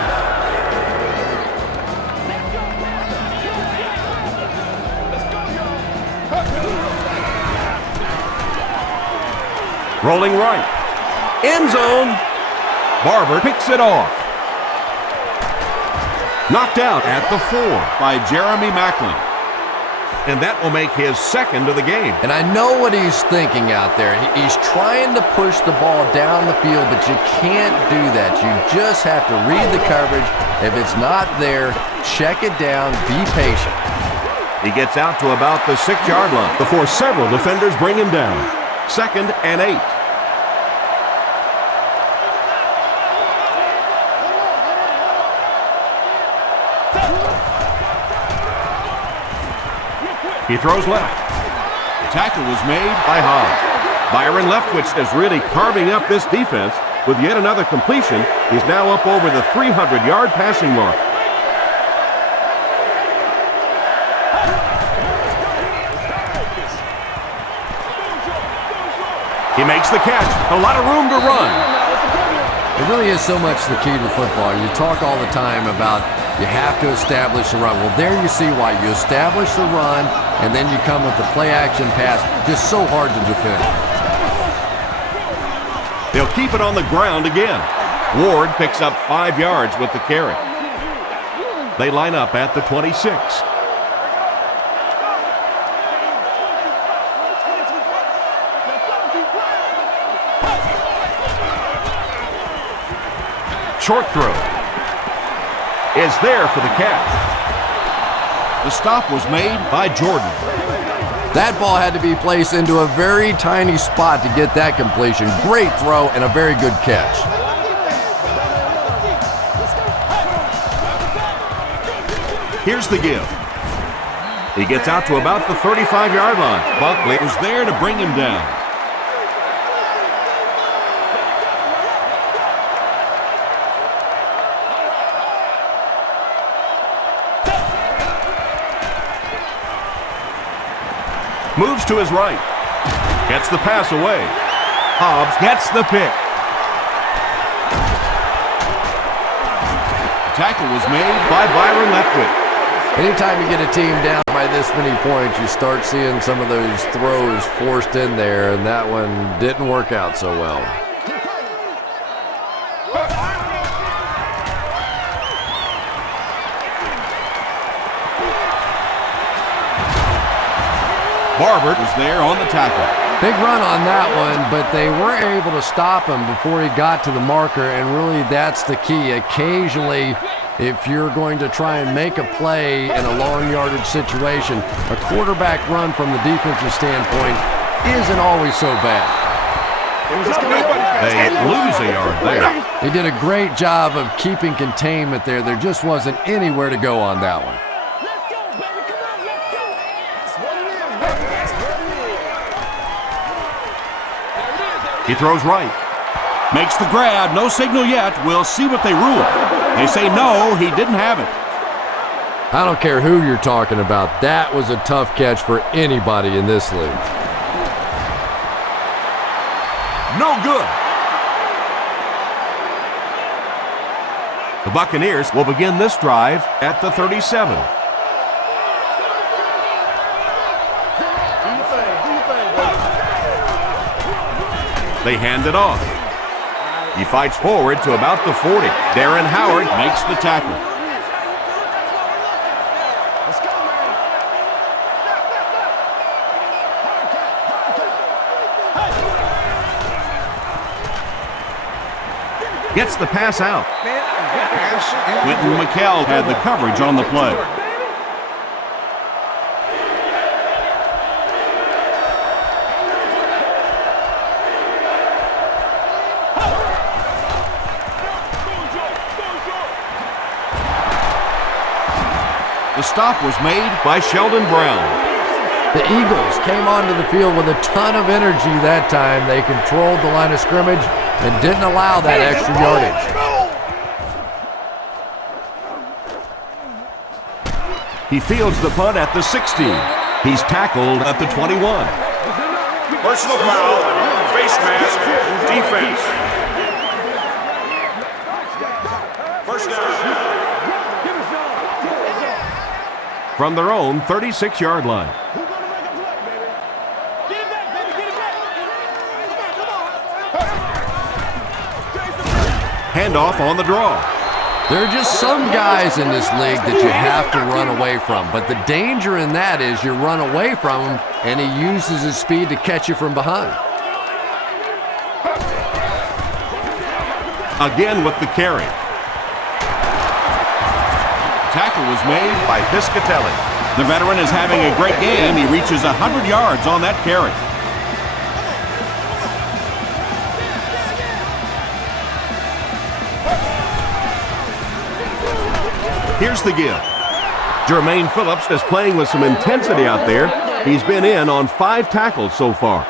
Rolling right. End zone. Barber picks it off. Knocked out at the 4 by Jeremy Maclin. And that will make his second of the game. And I know what he's thinking out there. He's trying to push the ball down the field, but you can't do that. You just have to read the coverage. If it's not there, check it down, be patient. He gets out to about the 6-yard line before several defenders bring him down. 2nd and 8. He throws left. The tackle was made by Hobbs. Byron Leftwich is really carving up this defense with yet another completion. He's now up over the 300-yard passing mark. He makes the catch. A lot of room to run. It really is so much the key to football. You talk all the time about you have to establish the run. Well, there you see why. You establish the run, and then you come with the play-action pass. Just so hard to defend. They'll keep it on the ground again. Ward picks up 5 yards with the carry. They line up at the 26. Short throw is there for the catch. The stop was made by Jordan. That ball had to be placed into a very tiny spot to get that completion. Great throw and a very good catch. Here's the give. He gets out to about the 35-yard line. Buckley was there to bring him down. Moves to his right. Gets the pass away. Hobbs gets the pick. Tackle was made by Byron Leftwich. Anytime you get a team down by this many points, you start seeing some of those throws forced in there, and that one didn't work out so well. Barber was there on the tackle. Big run on that one, but they weren't able to stop him before he got to the marker, and really that's the key. Occasionally, if you're going to try and make a play in a long yardage situation, a quarterback run from the defensive standpoint isn't always so bad. They lose a yard there. He did a great job of keeping containment there. There just wasn't anywhere to go on that one. He throws right. Makes the grab. No signal yet. We'll see what they rule. They say no, he didn't have it. I don't care who you're talking about. That was a tough catch for anybody in this league. No good. The Buccaneers will begin this drive at the 37. They hand it off. He fights forward to about the 40. Darren Howard makes the tackle. Gets the pass out. Quentin McKell had the coverage on the play. The stop was made by Sheldon Brown. The Eagles came onto the field with a ton of energy that time. They controlled the line of scrimmage and didn't allow that extra yardage. He fields the punt at the 16. He's tackled at the 21. Personal foul, face mask, defense. First down. From their own 36-yard line. Handoff on the draw. There are just some guys in this league that you have to run away from, but the danger in that is you run away from him and he uses his speed to catch you from behind. Again with the carry. Tackle was made by Piscatelli. The veteran is having a great game. He reaches 100 yards on that carry. Here's the give. Jermaine Phillips is playing with some intensity out there. He's been in on 5 tackles so far.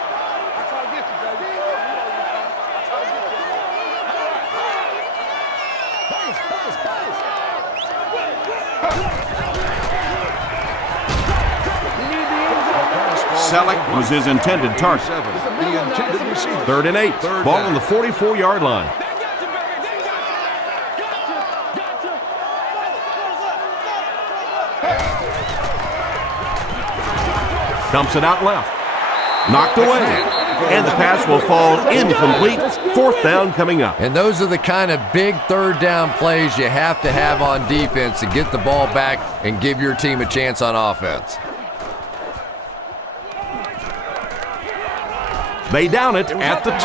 Selleck was his intended target. The intended receiver. 3rd and 8. Third Ball down. on the 44-yard line. Dumps it out left. Knocked away. And the pass will fall incomplete. 4th down coming up. And those are the kind of big 3rd down plays you have to have on defense to get the ball back and give your team a chance on offense. They down it at the 2.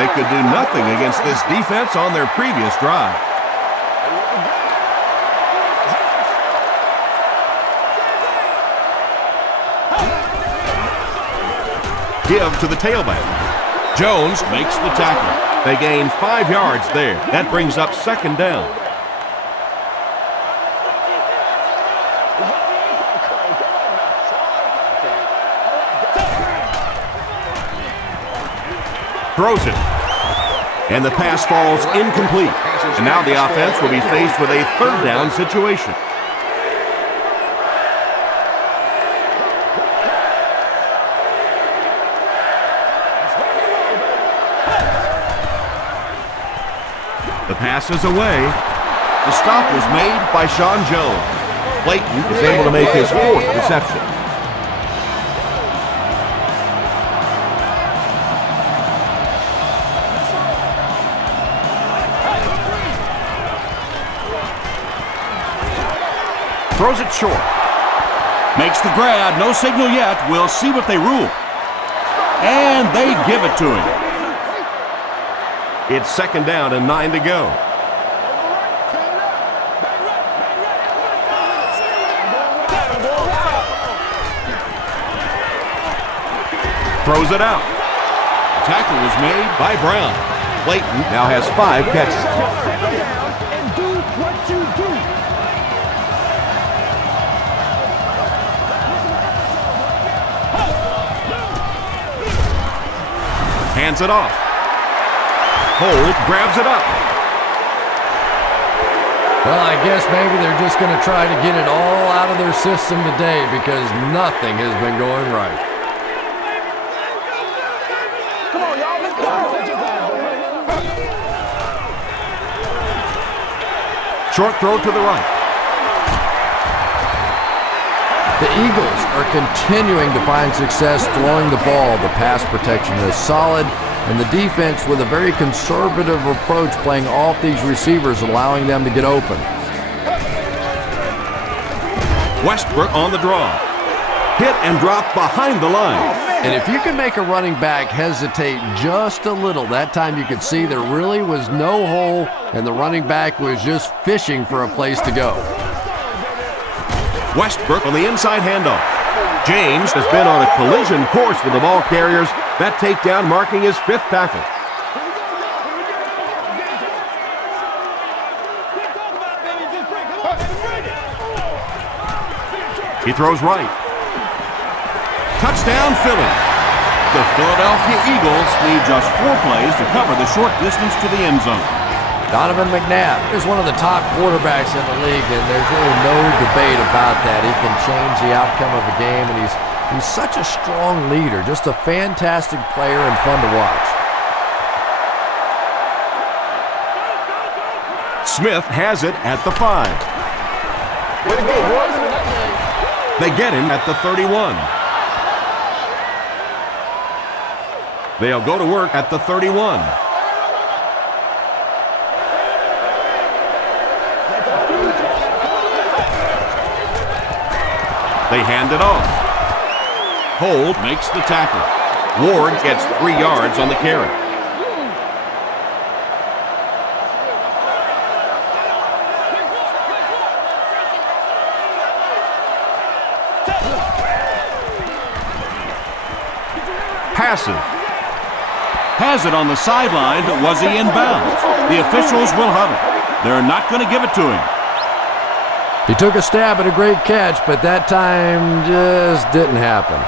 They could do nothing against this defense on their previous drive. Give to the tailback. Jones makes the tackle. They gain 5 yards there. That brings up 2nd down. Throws it. And the pass falls incomplete. And now the offense will be faced with a 3rd down situation. The pass is away. The stop was made by Sean Jones. Clayton is able to make his 4th reception. Throws it short. Makes the grab. No signal yet. We'll see what they rule. And they give it to him. It's 2nd down and 9 to go. Throws it out. The tackle was made by Brown. Clayton now has 5 catches. And do what you do. Hands it off. Hold, grabs it up. Well, I guess maybe they're just going to try to get it all out of their system today because nothing has been going right. Come on, y'all. Let's go. Short throw to the right. The Eagles are continuing to find success throwing the ball. The pass protection is solid, and the defense with a very conservative approach playing off these receivers, allowing them to get open. Westbrook on the draw. Hit and drop behind the line. And if you can make a running back hesitate just a little, that time you could see there really was no hole, and the running back was just fishing for a place to go. Westbrook on the inside handoff. James has been on a collision course with the ball carriers. That takedown marking his 5th tackle. He throws right. Touchdown, Philly. The Philadelphia Eagles need just 4 plays to cover the short distance to the end zone. Donovan McNabb is one of the top quarterbacks in the league, and there's really no debate about that. He can change the outcome of a game, and he's such a strong leader, just a fantastic player and fun to watch. Smith has it at the 5. Way to go, boys. They get him at the 31. They'll go to work at the 31. They hand it off. Hold makes the tackle. Ward gets 3 yards on the carry. Passes. Has it on the sideline, but was he in bounds? The officials will huddle. They're not going to give it to him. He took a stab at a great catch, but that time just didn't happen.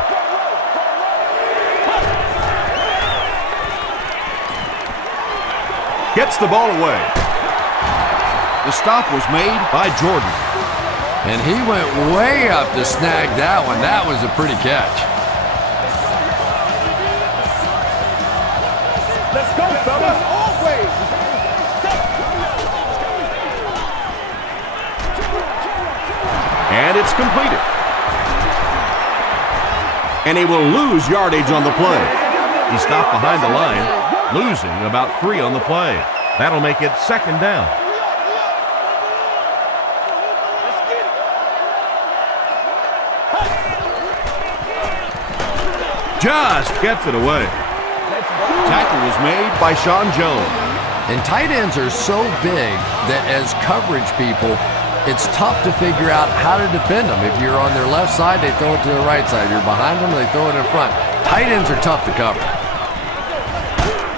Gets the ball away. The stop was made by Jordan. And he went way up to snag that one. That was a pretty catch. Let's go, fellas. Always. And it's completed. And he will lose yardage on the play. He stopped behind the line, losing about 3 on the play. That'll make it 2nd down. Just gets it away. Tackle was made by Sean Jones. And tight ends are so big that as coverage people, it's tough to figure out how to defend them. If you're on their left side, they throw it to the right side. If you're behind them, they throw it in front. Tight ends are tough to cover.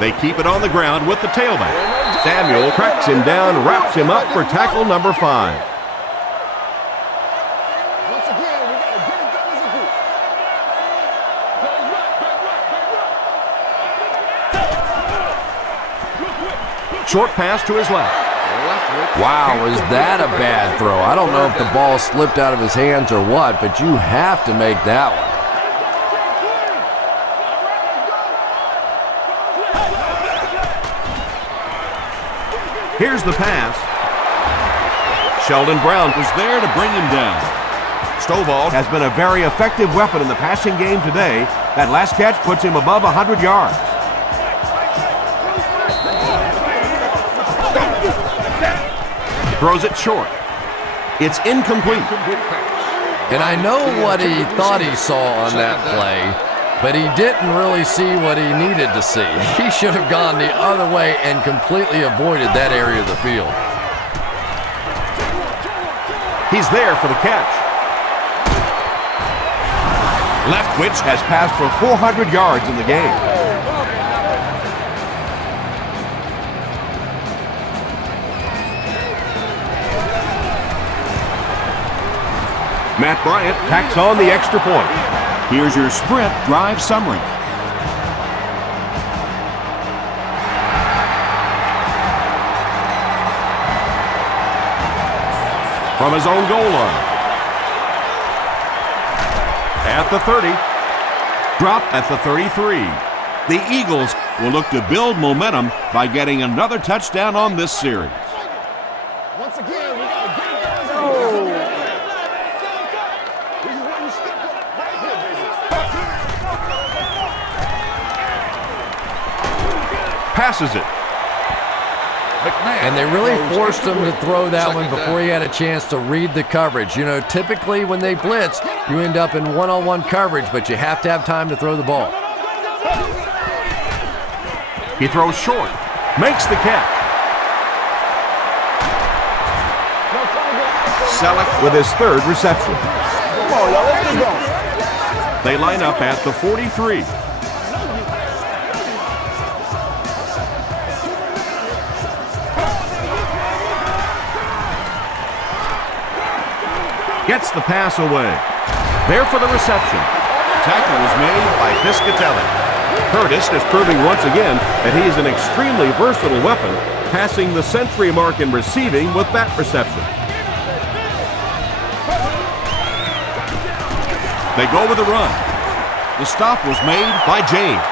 They keep it on the ground with the tailback. Samuel cracks him down, wraps him up for tackle number 5. Once again, we got to get it done as a group. Short pass to his left. Wow, was that a bad throw? I don't know if the ball slipped out of his hands or what, but you have to make that one. Here's the pass. Sheldon Brown was there to bring him down. Stovall has been a very effective weapon in the passing game today. That last catch puts him above 100 yards. Throws it short. It's incomplete. And I know what he thought he saw on that play, but he didn't really see what he needed to see. He should have gone the other way and completely avoided that area of the field. He's there for the catch. Leftwich has passed for 400 yards in the game. Matt Bryant tacks on the extra point. Here's your sprint drive summary. From his own goal line. At the 30. Drop at the 33. The Eagles will look to build momentum by getting another touchdown on this series. Once again, we got to get it done as a group. This is where you step up right here, baby. Passes it. And they really forced him to throw that one before he had a chance to read the coverage. You know, typically when they blitz, you end up in one-on-one coverage, but you have to have time to throw the ball. He throws short. Makes the catch. Selleck with his 3rd reception. Come on, y'all, let's get going. They line up at the 43. Gets the pass away. There for the reception. Tackle was made by Piscatelli. Curtis is proving once again that he is an extremely versatile weapon, passing the century mark in receiving with that reception. They go with a run. The stop was made by James.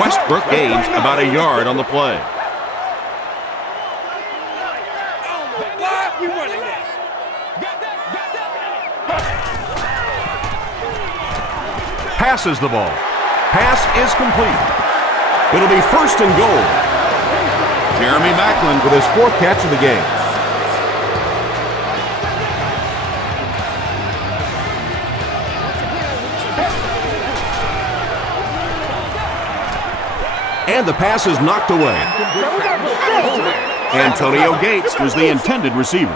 Westbrook gains about a yard on the play. Passes the ball. Pass is complete. It'll be 1st and goal. Jeremy Macklin with his 4th catch of the game. And the pass is knocked away. Antonio Gates was the intended receiver.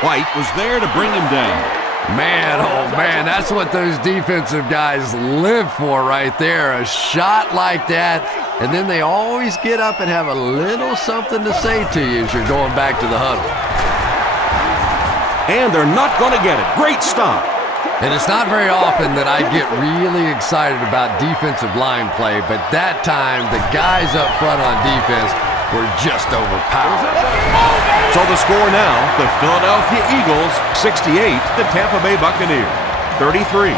White was there to bring him down. Man, oh man, that's what those defensive guys live for right there. A shot like that, and then they always get up and have a little something to say to you as you're going back to the huddle. And they're not going to get it. Great stop. And it's not very often that I get really excited about defensive line play, but that time the guys up front on defense were just overpowered. So the score now, the Philadelphia Eagles 68, the Tampa Bay Buccaneers 33.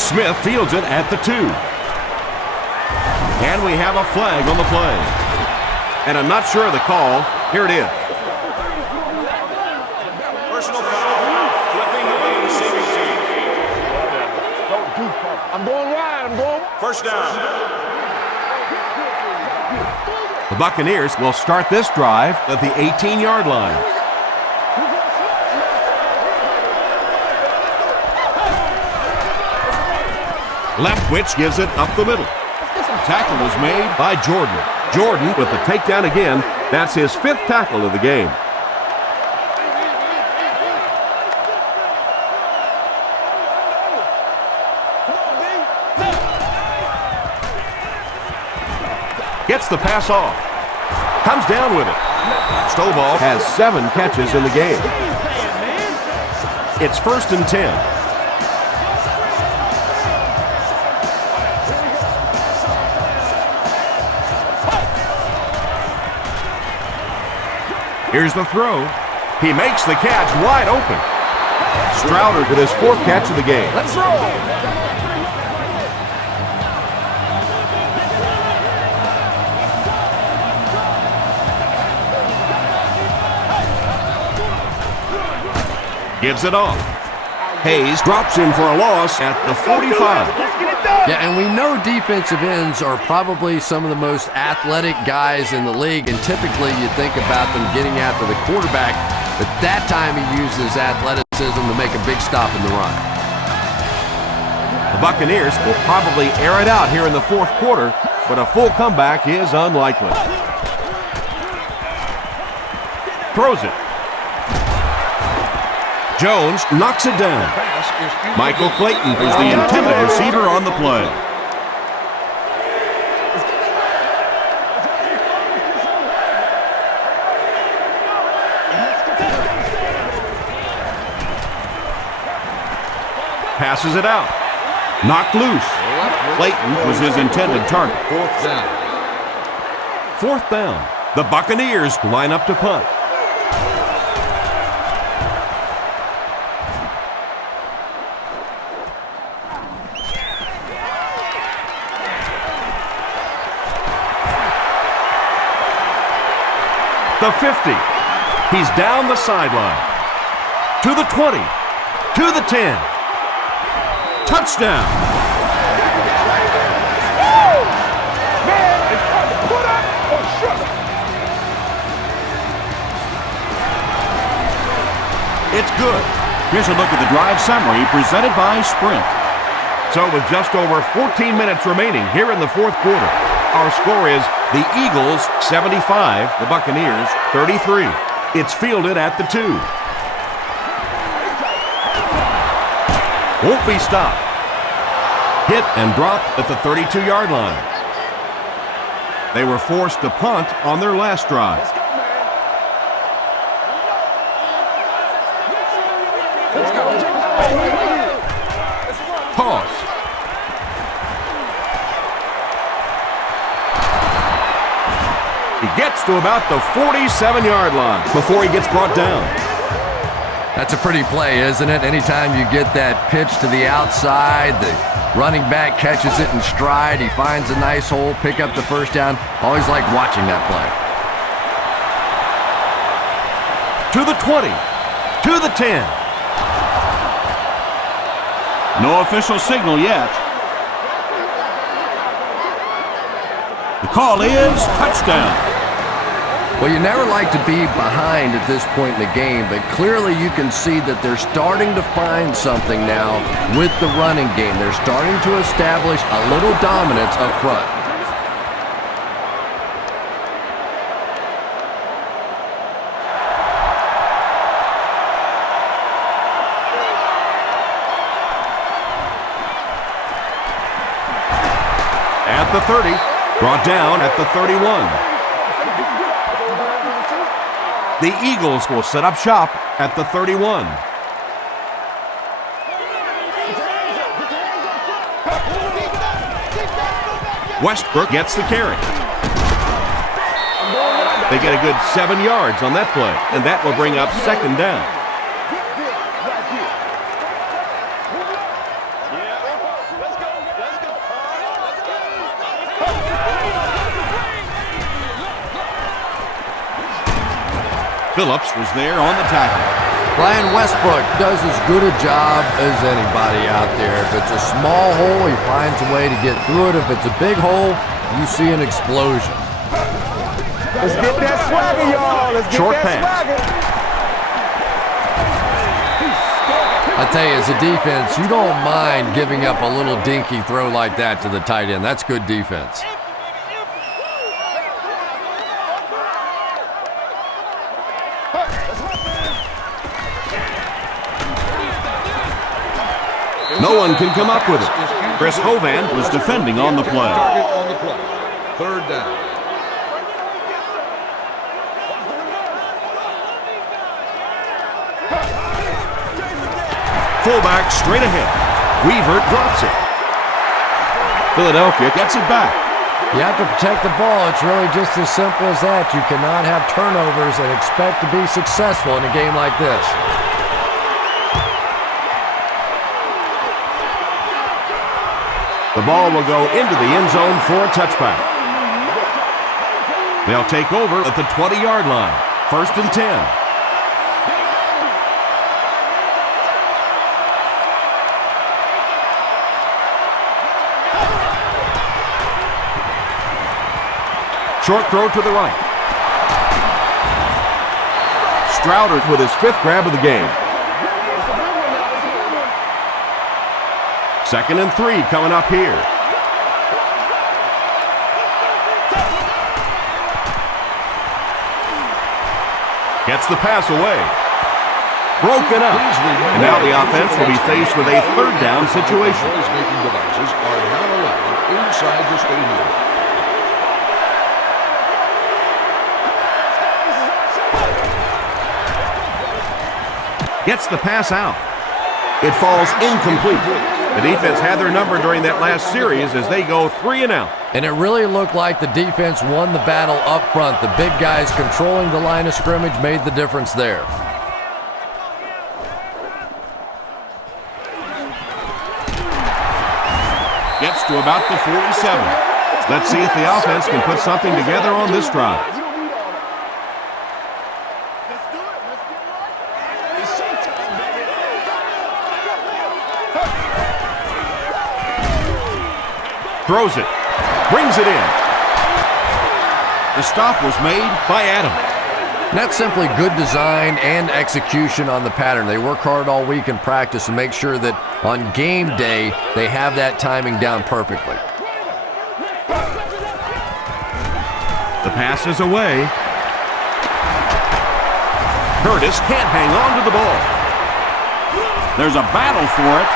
Smith fields it at the 2. And we have a flag on the play. And I'm not sure of the call. Here it is. Personal foul, flipping the receiving team. I'm going wide. I'm going. First down. The Buccaneers will start this drive at the 18-yard line. Leftwich gives it up the middle. Tackle was made by Jordan. Jordan with the takedown again. That's his 5th tackle of the game. Gets the pass off. Comes down with it. Stovall has 7 catches in the game. It's 1st and 10. Here's the throw. He makes the catch wide open. Strouder with his 4th catch of the game. Let's roll. Gives it off. Hayes drops him for a loss at the 45. Yeah, and we know defensive ends are probably some of the most athletic guys in the league, and typically you think about them getting after the quarterback, but that time he uses athleticism to make a big stop in the run. The Buccaneers will probably air it out here in the 4th quarter, but a full comeback is unlikely. Throws it. Jones knocks it down. Michael Clayton is the intended receiver on the play. Passes it out. Knocked loose. Clayton was his intended target. 4th down. 4th down. The Buccaneers line up to punt. The 50. He's down the sideline. To the 20. To the 10. Touchdown. Man, it's hard to put up or shut up. It's good. Here's a look at the drive summary presented by Sprint. So with just over 14 minutes remaining here in the 4th quarter, our score is the Eagles 75, the Buccaneers 33. It's fielded at the 2. Won't be stopped. Hit and dropped at the 32-yard line. They were forced to punt on their last drive. Toss. He gets to about the 47-yard line before he gets brought down. That's a pretty play, isn't it? Anytime you get that pitch to the outside, the running back catches it in stride, he finds a nice hole, pick up the 1st down. Always like watching that play. To the 20. To the 10. No official signal yet. The call is touchdown. Well, you never like to be behind at this point in the game, but clearly you can see that they're starting to find something now with the running game. They're starting to establish a little dominance up front. At the 30, brought down at the 31. The Eagles will set up shop at the 31. Westbrook gets the carry. They get a good 7 yards on that play, and that will bring up second down. Phillips was there on the tackle. Brian Westbrook does as good a job as anybody out there. If it's a small hole, he finds a way to get through it. If it's a big hole, you see an explosion. Let's get that swagger, y'all. Let's get Short that pass. swagger. I tell you, as a defense, you don't mind giving up a little dinky throw like that to the tight end. That's good defense. No one can come up with it. Chris Hovan was defending on the play. Target on the play. Third down. Fullback straight ahead. Weaver drops it. Philadelphia gets it back. You have to protect the ball. It's really just as simple as that. You cannot have turnovers and expect to be successful in a game like this. The ball will go into the end zone for a touchback. They'll take over at the 20-yard line. 1st and 10. Short throw to the right. Strouders with his 5th grab of the game. 2nd and 3 coming up here. Gets the pass away. Broken up. And now the offense will be faced with a 3rd down situation. Noise-making devices are not allowed inside the stadium. Gets the pass out. It falls incomplete. The defense had their number during that last series as they go 3 and out. And it really looked like the defense won the battle up front. The big guys controlling the line of scrimmage made the difference there. Gets to about the 47. Let's see if the offense can put something together on this drive. Throws it. Brings it in. The stop was made by Adam. That's simply good design and execution on the pattern. They work hard all week in practice to make sure that on game day they have that timing down perfectly. The pass is away. Curtis can't hang on to the ball. There's a battle for it.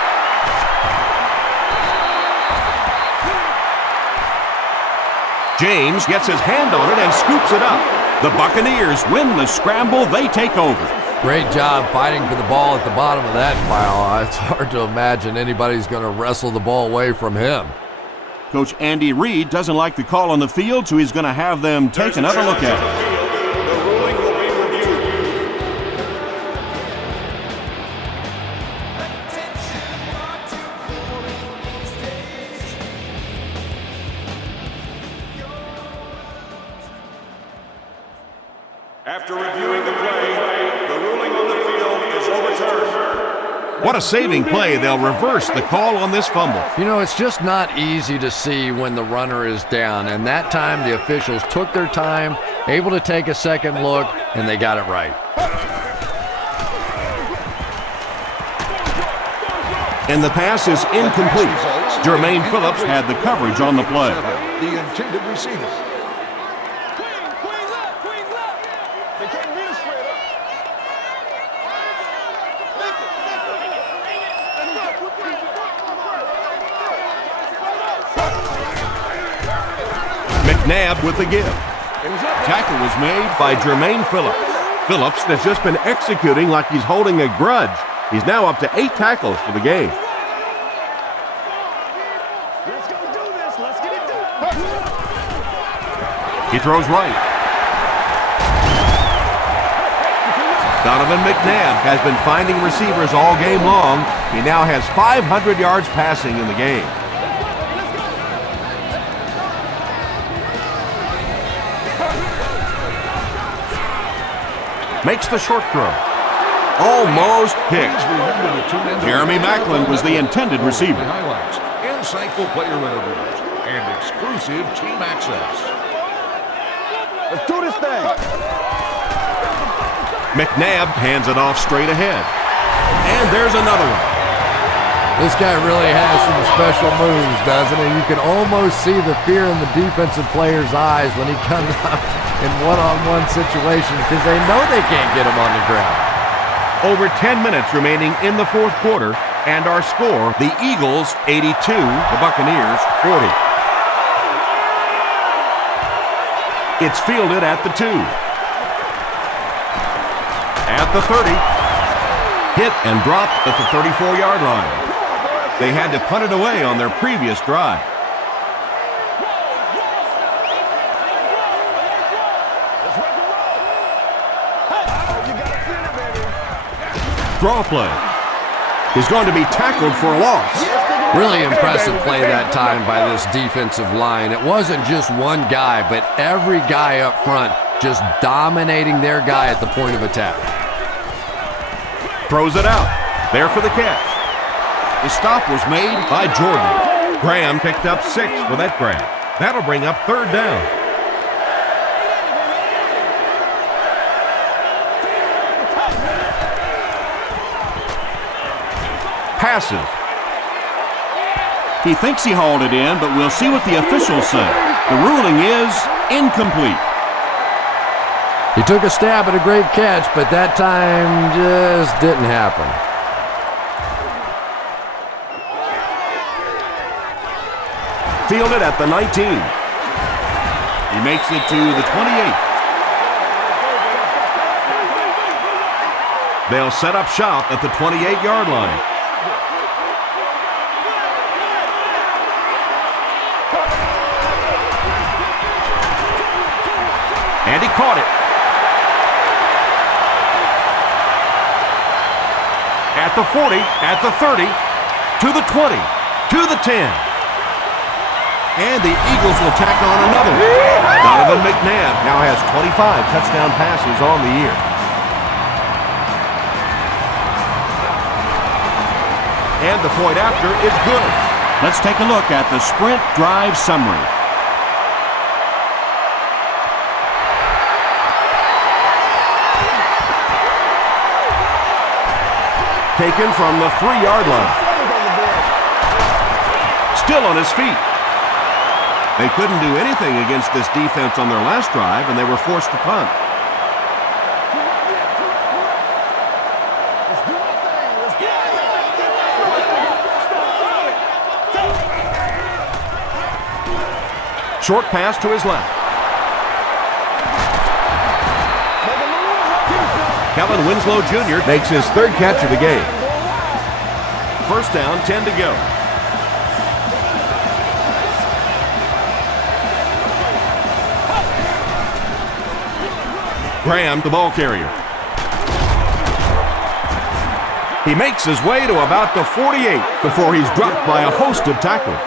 James gets his hand on it and scoops it up. The Buccaneers win the scramble. They take over. Great job fighting for the ball at the bottom of that pile. It's hard to imagine anybody's going to wrestle the ball away from him. Coach Andy Reid doesn't like the call on the field, so he's going to have them take another look at it. The ruling will be reviewed. After reviewing the play, the ruling on the field is overturned. What a saving play. They'll reverse the call on this fumble. You know, it's just not easy to see when the runner is down, and that time the officials took their time, able to take a second look, and they got it right. And the pass is incomplete. Jermaine Phillips had the coverage on the play. The intended receiver. McNabb with the give. Tackle was made by Jermaine Phillips. Phillips has just been executing like he's holding a grudge. He's now up to 8 tackles for the game. Let's go do this. Let's get it done. He throws right. Donovan McNabb has been finding receivers all game long. He now has 500 yards passing in the game. Makes the short throw. Almost picked. Jeremy Macklin was the intended receiver. Highlights, insightful player interviews, and exclusive team access. Let's do this thing. McNabb hands it off straight ahead. And there's another one. This guy really has some special moves, doesn't he? You can almost see the fear in the defensive player's eyes when he comes up in one-on-one situations because they know they can't get him on the ground. Over 10 minutes remaining in the fourth quarter, and our score, the Eagles 82, the Buccaneers 40. It's fielded at the 2. At the 30. Hit and dropped at the 34-yard line. They had to punt it away on their previous drive. Draw play. He's going to be tackled for a loss. Really impressive play that time by this defensive line. It wasn't just one guy, but every guy up front just dominating their guy at the point of attack. Throws it out. There for the catch. The stop was made by Jordan. Graham picked up 6 for that grab. That'll bring up 3rd down. Passes. He thinks he hauled it in, but we'll see what the officials say. The ruling is incomplete. He took a stab at a great catch, but that time just didn't happen. Fielded at the 19. He makes it to the 28. They'll set up shop at the 28-yard line. And he caught it. At the 40, at the 30, to the 20, to the 10. And the Eagles will tack on another. Donovan McNabb now has 25 touchdown passes on the year. And the point after is good. Let's take a look at the sprint drive summary. Taken from the 3-yard line. Still on his feet. They couldn't do anything against this defense on their last drive, and they were forced to punt. Short pass to his left. Kellen Winslow Jr. makes his 3rd catch of the game. 1st down, 10 to go. Graham, the ball carrier. He makes his way to about the 48 before he's dropped by a host of tacklers.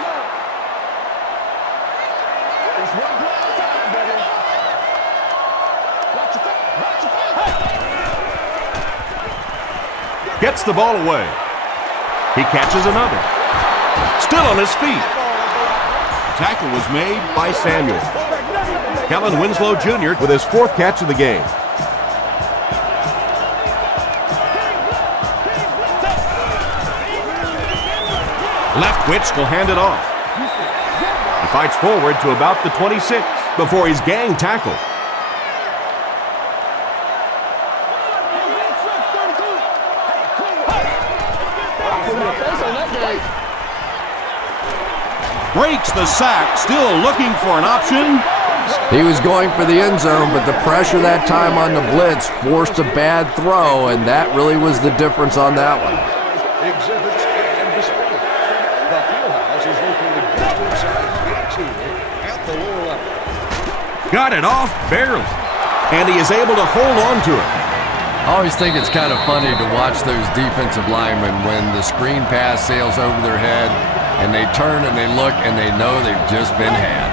Gets the ball away. He catches another. Still on his feet. Tackle was made by Samuel. Kellen Winslow Jr. with his 4th catch of the game. Leftwich will hand it off. He fights forward to about the 26 before he's gang tackled. Breaks the sack, still looking for an option. He was going for the end zone, but the pressure that time on the blitz forced a bad throw, and that really was the difference on that one. Exhibits and display. The fieldhouse is located just inside the exterior at the lower level. Got it off barely, and he is able to hold on to it. I always think it's kind of funny to watch those defensive linemen when the screen pass sails over their head and they turn and they look and they know they've just been had.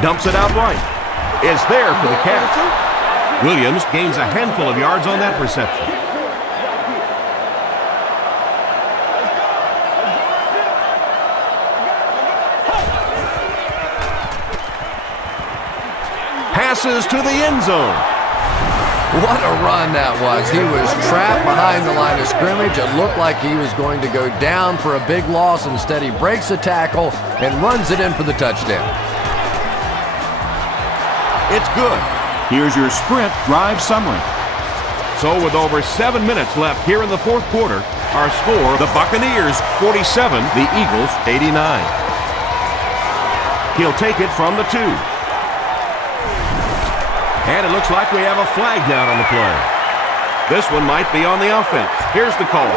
Dumps it out right. Is there for the catch. Williams gains a handful of yards on that reception. Passes to the end zone. What a run that was. He was trapped behind the line of scrimmage. It looked like he was going to go down for a big loss. Instead, he breaks a tackle and runs it in for the touchdown. It's good. Here's your sprint drive summary. So with over 7 minutes left here in the 4th quarter, our score, the Buccaneers 47, the Eagles 89. He'll take it from the 2. And it looks like we have a flag down on the play. This one might be on the offense. Here's the call.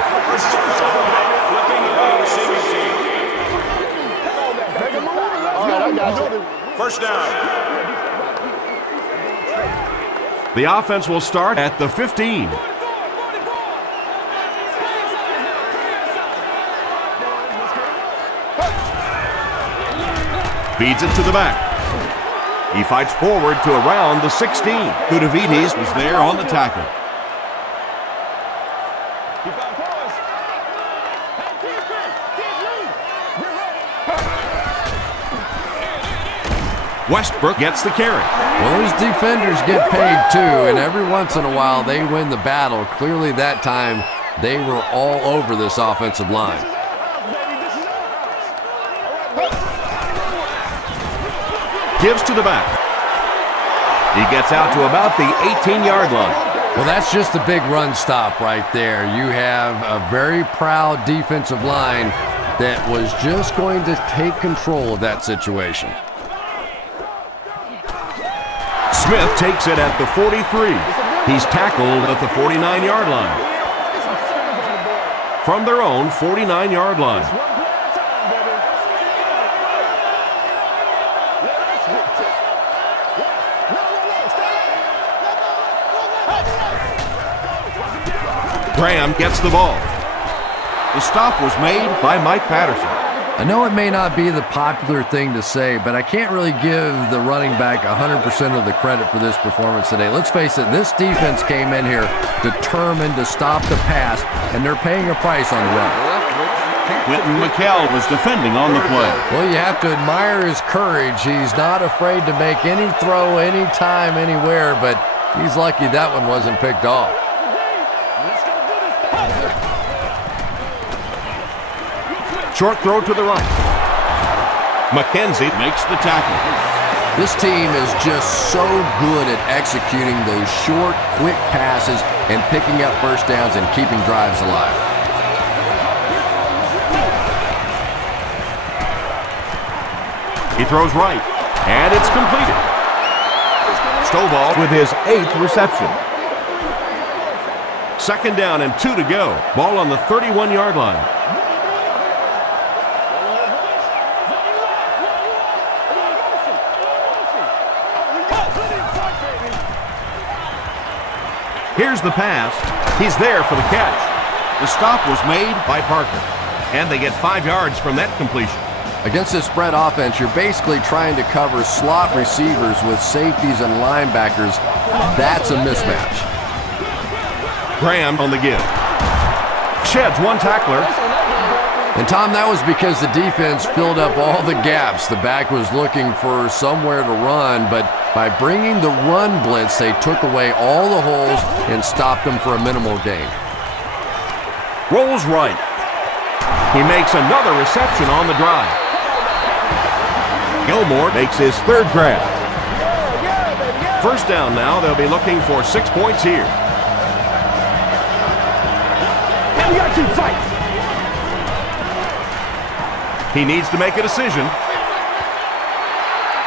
First down. The offense will start at the 15. Feeds it to the back. He fights forward to around the 16. Kudavides was there on the tackle. Westbrook gets the carry. Well, those defenders get paid too, and every once in a while they win the battle. Clearly that time they were all over this offensive line. Gives to the back. He gets out to about the 18-yard line. Well, that's just a big run stop right there. You have a very proud defensive line that was just going to take control of that situation. Smith takes it at the 43. He's tackled at the 49-yard line. From their own 49-yard line. Graham gets the ball. The stop was made by Mike Patterson. I know it may not be the popular thing to say, but I can't really give the running back 100% of the credit for this performance today. Let's face it, this defense came in here determined to stop the pass, and they're paying a price on the run. Quentin McKell was defending on the play. Well, you have to admire his courage. He's not afraid to make any throw, anytime, anywhere, but he's lucky that one wasn't picked off. Short throw to the right. McKenzie makes the tackle. This team is just so good at executing those short, quick passes and picking up first downs and keeping drives alive. He throws right, and it's completed. Stovall with his 8th reception. 2nd down and 2 to go. Ball on the 31-yard line. Here's the pass. He's there for the catch. The stop was made by Parker, and they get 5 yards from that completion. Against this spread offense, you're basically trying to cover slot receivers with safeties and linebackers. That's a mismatch. Graham on the give. Sheds one tackler. And Tom, that was because the defense filled up all the gaps. The back was looking for somewhere to run, but by bringing the run blitz, they took away all the holes and stopped them for a minimal gain. Rolls right. He makes another reception on the drive. Gilmore makes his third grab. First down now. They'll be looking for 6 points here. We got to keep fighting. He needs to make a decision.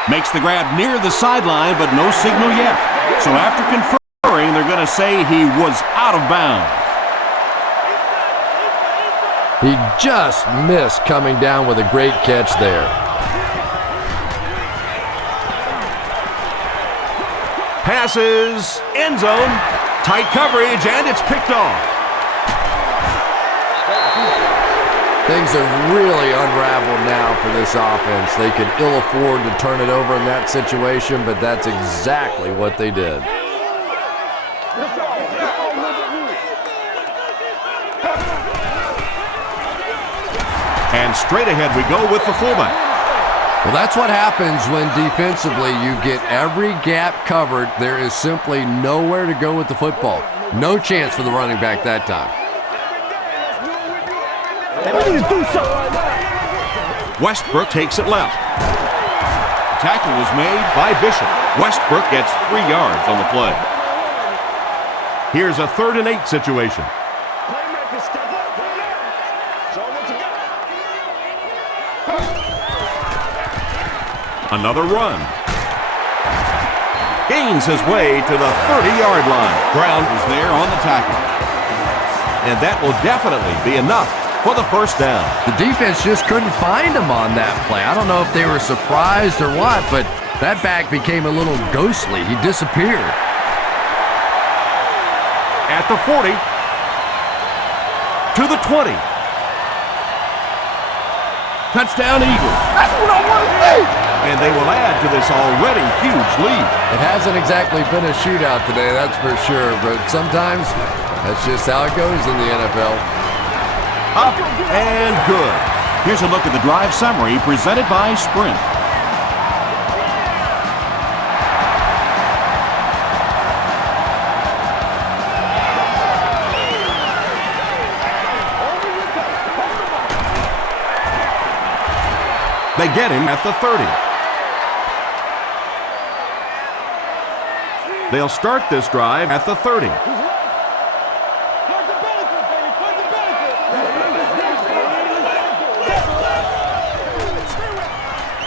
Makes the grab near the sideline, but no signal yet. So after conferring, they're going to say he was out of bounds. He just missed coming down with a great catch there. Passes, end zone, tight coverage, and it's picked off. Things have really unraveled now for this offense. They could ill afford to turn it over in that situation, but that's exactly what they did. And straight ahead we go with the fullback. Well, that's what happens when defensively you get every gap covered. There is simply nowhere to go with the football. No chance for the running back that time. We need to do something. Westbrook takes it left. Tackle was made by Bishop. Westbrook gets 3 yards on the play. Here's a 3rd and 8 situation. Playmakers step up. Show what you got. Another run. Gains his way to the 30-yard line. Brown was there on the tackle. And that will definitely be enough for the first down. The defense just couldn't find him on that play. I don't know if they were surprised or what, but that back became a little ghostly. He disappeared. At the 40. To the 20. Touchdown Eagles. That's what I want to see. And they will add to this already huge lead. It hasn't exactly been a shootout today, that's for sure, but sometimes that's just how it goes in the NFL. Up and good. Here's a look at the drive summary presented by Sprint. They get him at the 30. They'll start this drive at the 30.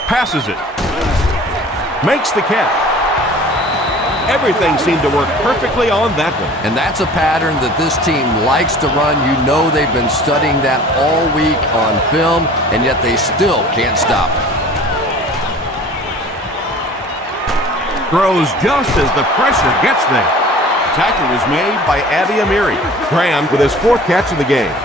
Passes it. Makes the catch. Everything seemed to work perfectly on that one. And that's a pattern that this team likes to run. You know they've been studying that all week on film, and yet they still can't stop it. Throws just as the pressure gets there. Tackle was made by R.B.I. Graham with his 4th catch of the game.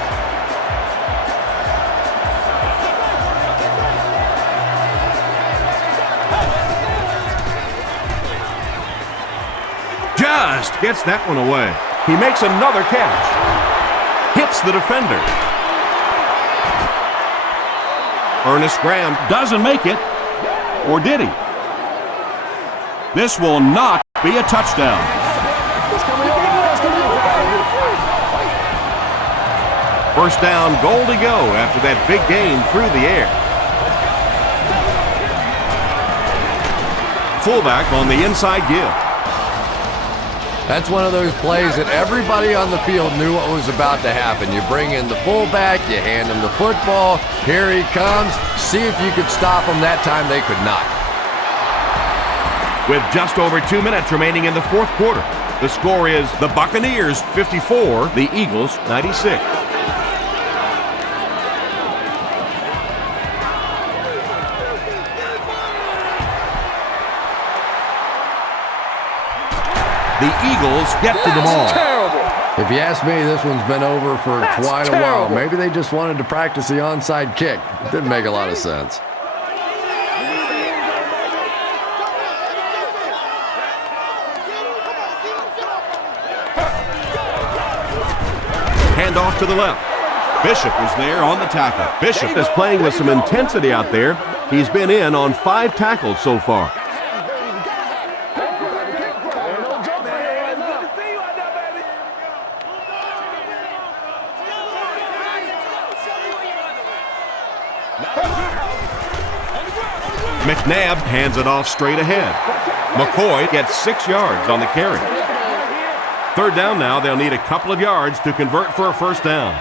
Just gets that one away. He makes another catch. Hits the defender. Ernest Graham doesn't make it. Or did he? This will not be a touchdown. First down, goal to go after that big gain through the air. Fullback on the inside give. That's one of those plays that everybody on the field knew what was about to happen. You bring in the fullback, you hand him the football, here he comes. See if you could stop him. That time they could not. With just over 2 minutes remaining in the 4th quarter, the score is the Buccaneers 54, the Eagles 96. The Eagles get to the ball. If you ask me, this one's been over for quite a while. Maybe they just wanted to practice the onside kick. It didn't make a lot of sense. Hand off to the left. Bishop was there on the tackle. Bishop is playing with some intensity out there. He's been in on 5 tackles so far. McNabb hands it off straight ahead. McCoy gets 6 yards on the carry. 3rd down now. They'll need a couple of yards to convert for a first down.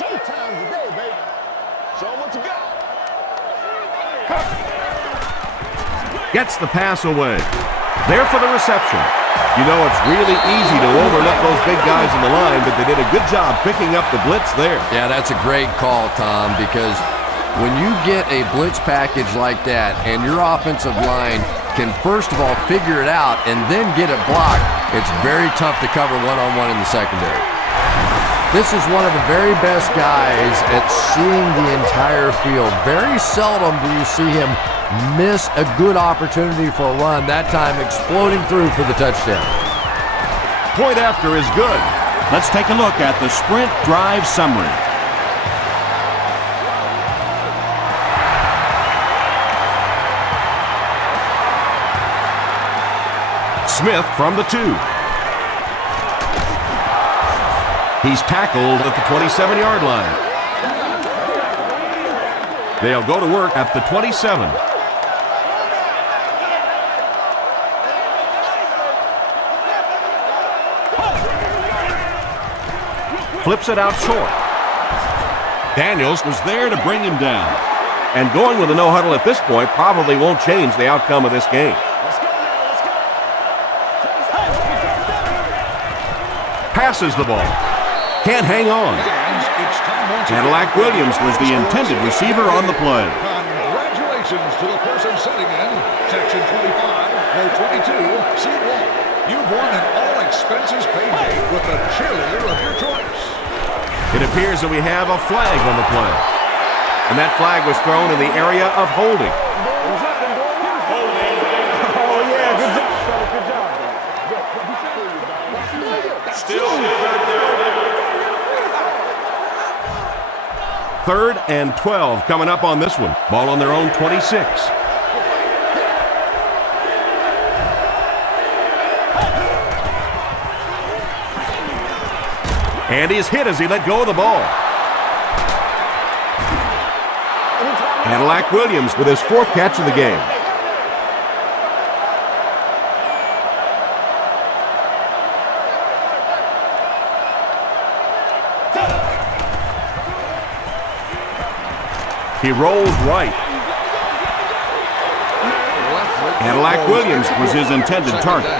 Showtime today, baby. Show 'em what you got. Gets the pass away. There for the reception. You know, it's really easy to overlook those big guys in the line, but they did a good job picking up the blitz there. Yeah, that's a great call, Tom, because when you get a blitz package like that and your offensive line can first of all figure it out and then get it blocked, it's very tough to cover one-on-one in the secondary. This is one of the very best guys at seeing the entire field. Very seldom do you see him miss a good opportunity for a run, that time exploding through for the touchdown. Point after is good. Let's take a look at the sprint drive summary. Smith from the 2. He's tackled at the 27-yard line. They'll go to work at the 27. Flips it out short. Daniels was there to bring him down. And going with a no huddle at this point probably won't change the outcome of this game. Passes the ball. Can't hang on. Cadillac Williams was the intended receiver on the play. Congratulations to the person sitting in Section 25, row 22, seat 1. You've won an all-expenses paid date with the cheerleader of your choice. It appears that we have a flag on the play. And that flag was thrown in the area of holding. Still third down. 3rd and 12 coming up on this one. Ball on their own 26. And he's hit as he let go of the ball. Cadillac Williams with his 4th catch of the game. He rolls right. Cadillac Williams was his intended target.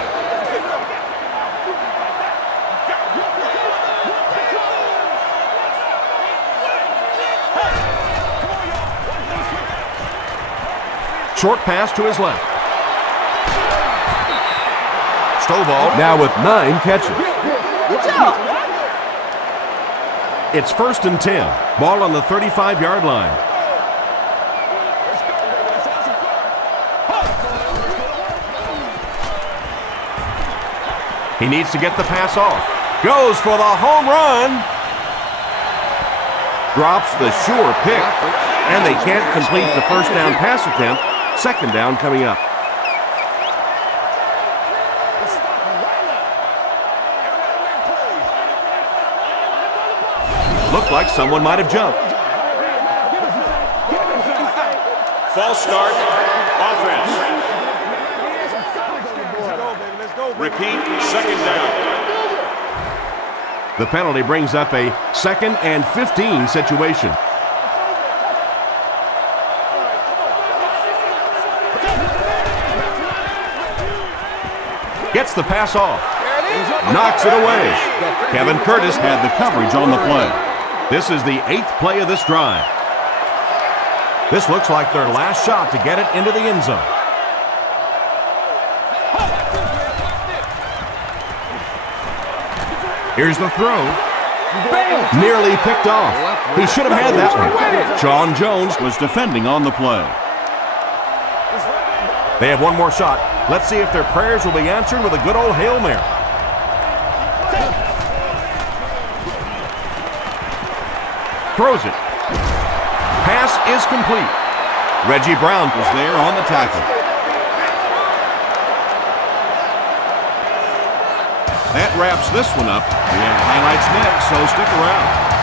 Short pass to his left. Stovall now with 9 catches. It's 1st and 10. Ball on the 35-yard line. He needs to get the pass off. Goes for the home run. Drops the sure pick. And they can't complete the first down pass attempt. 2nd down coming up. Looked like someone might have jumped. False start. Offense. Repeat, 2nd down. The penalty brings up a 2nd and 15 situation. Gets the pass off. Knocks it away. Kevin Curtis had the coverage on the play. This is the 8th play of this drive. This looks like their last shot to get it into the end zone. Here's the throw. Nearly picked off. He should have had that one. Sean Jones was defending on the play. They have one more shot. Let's see if their prayers will be answered with a good old Hail Mary. Throws it. Pass is complete. Reggie Brown was there on the tackle. That wraps this one up. We have highlights next, so stick around.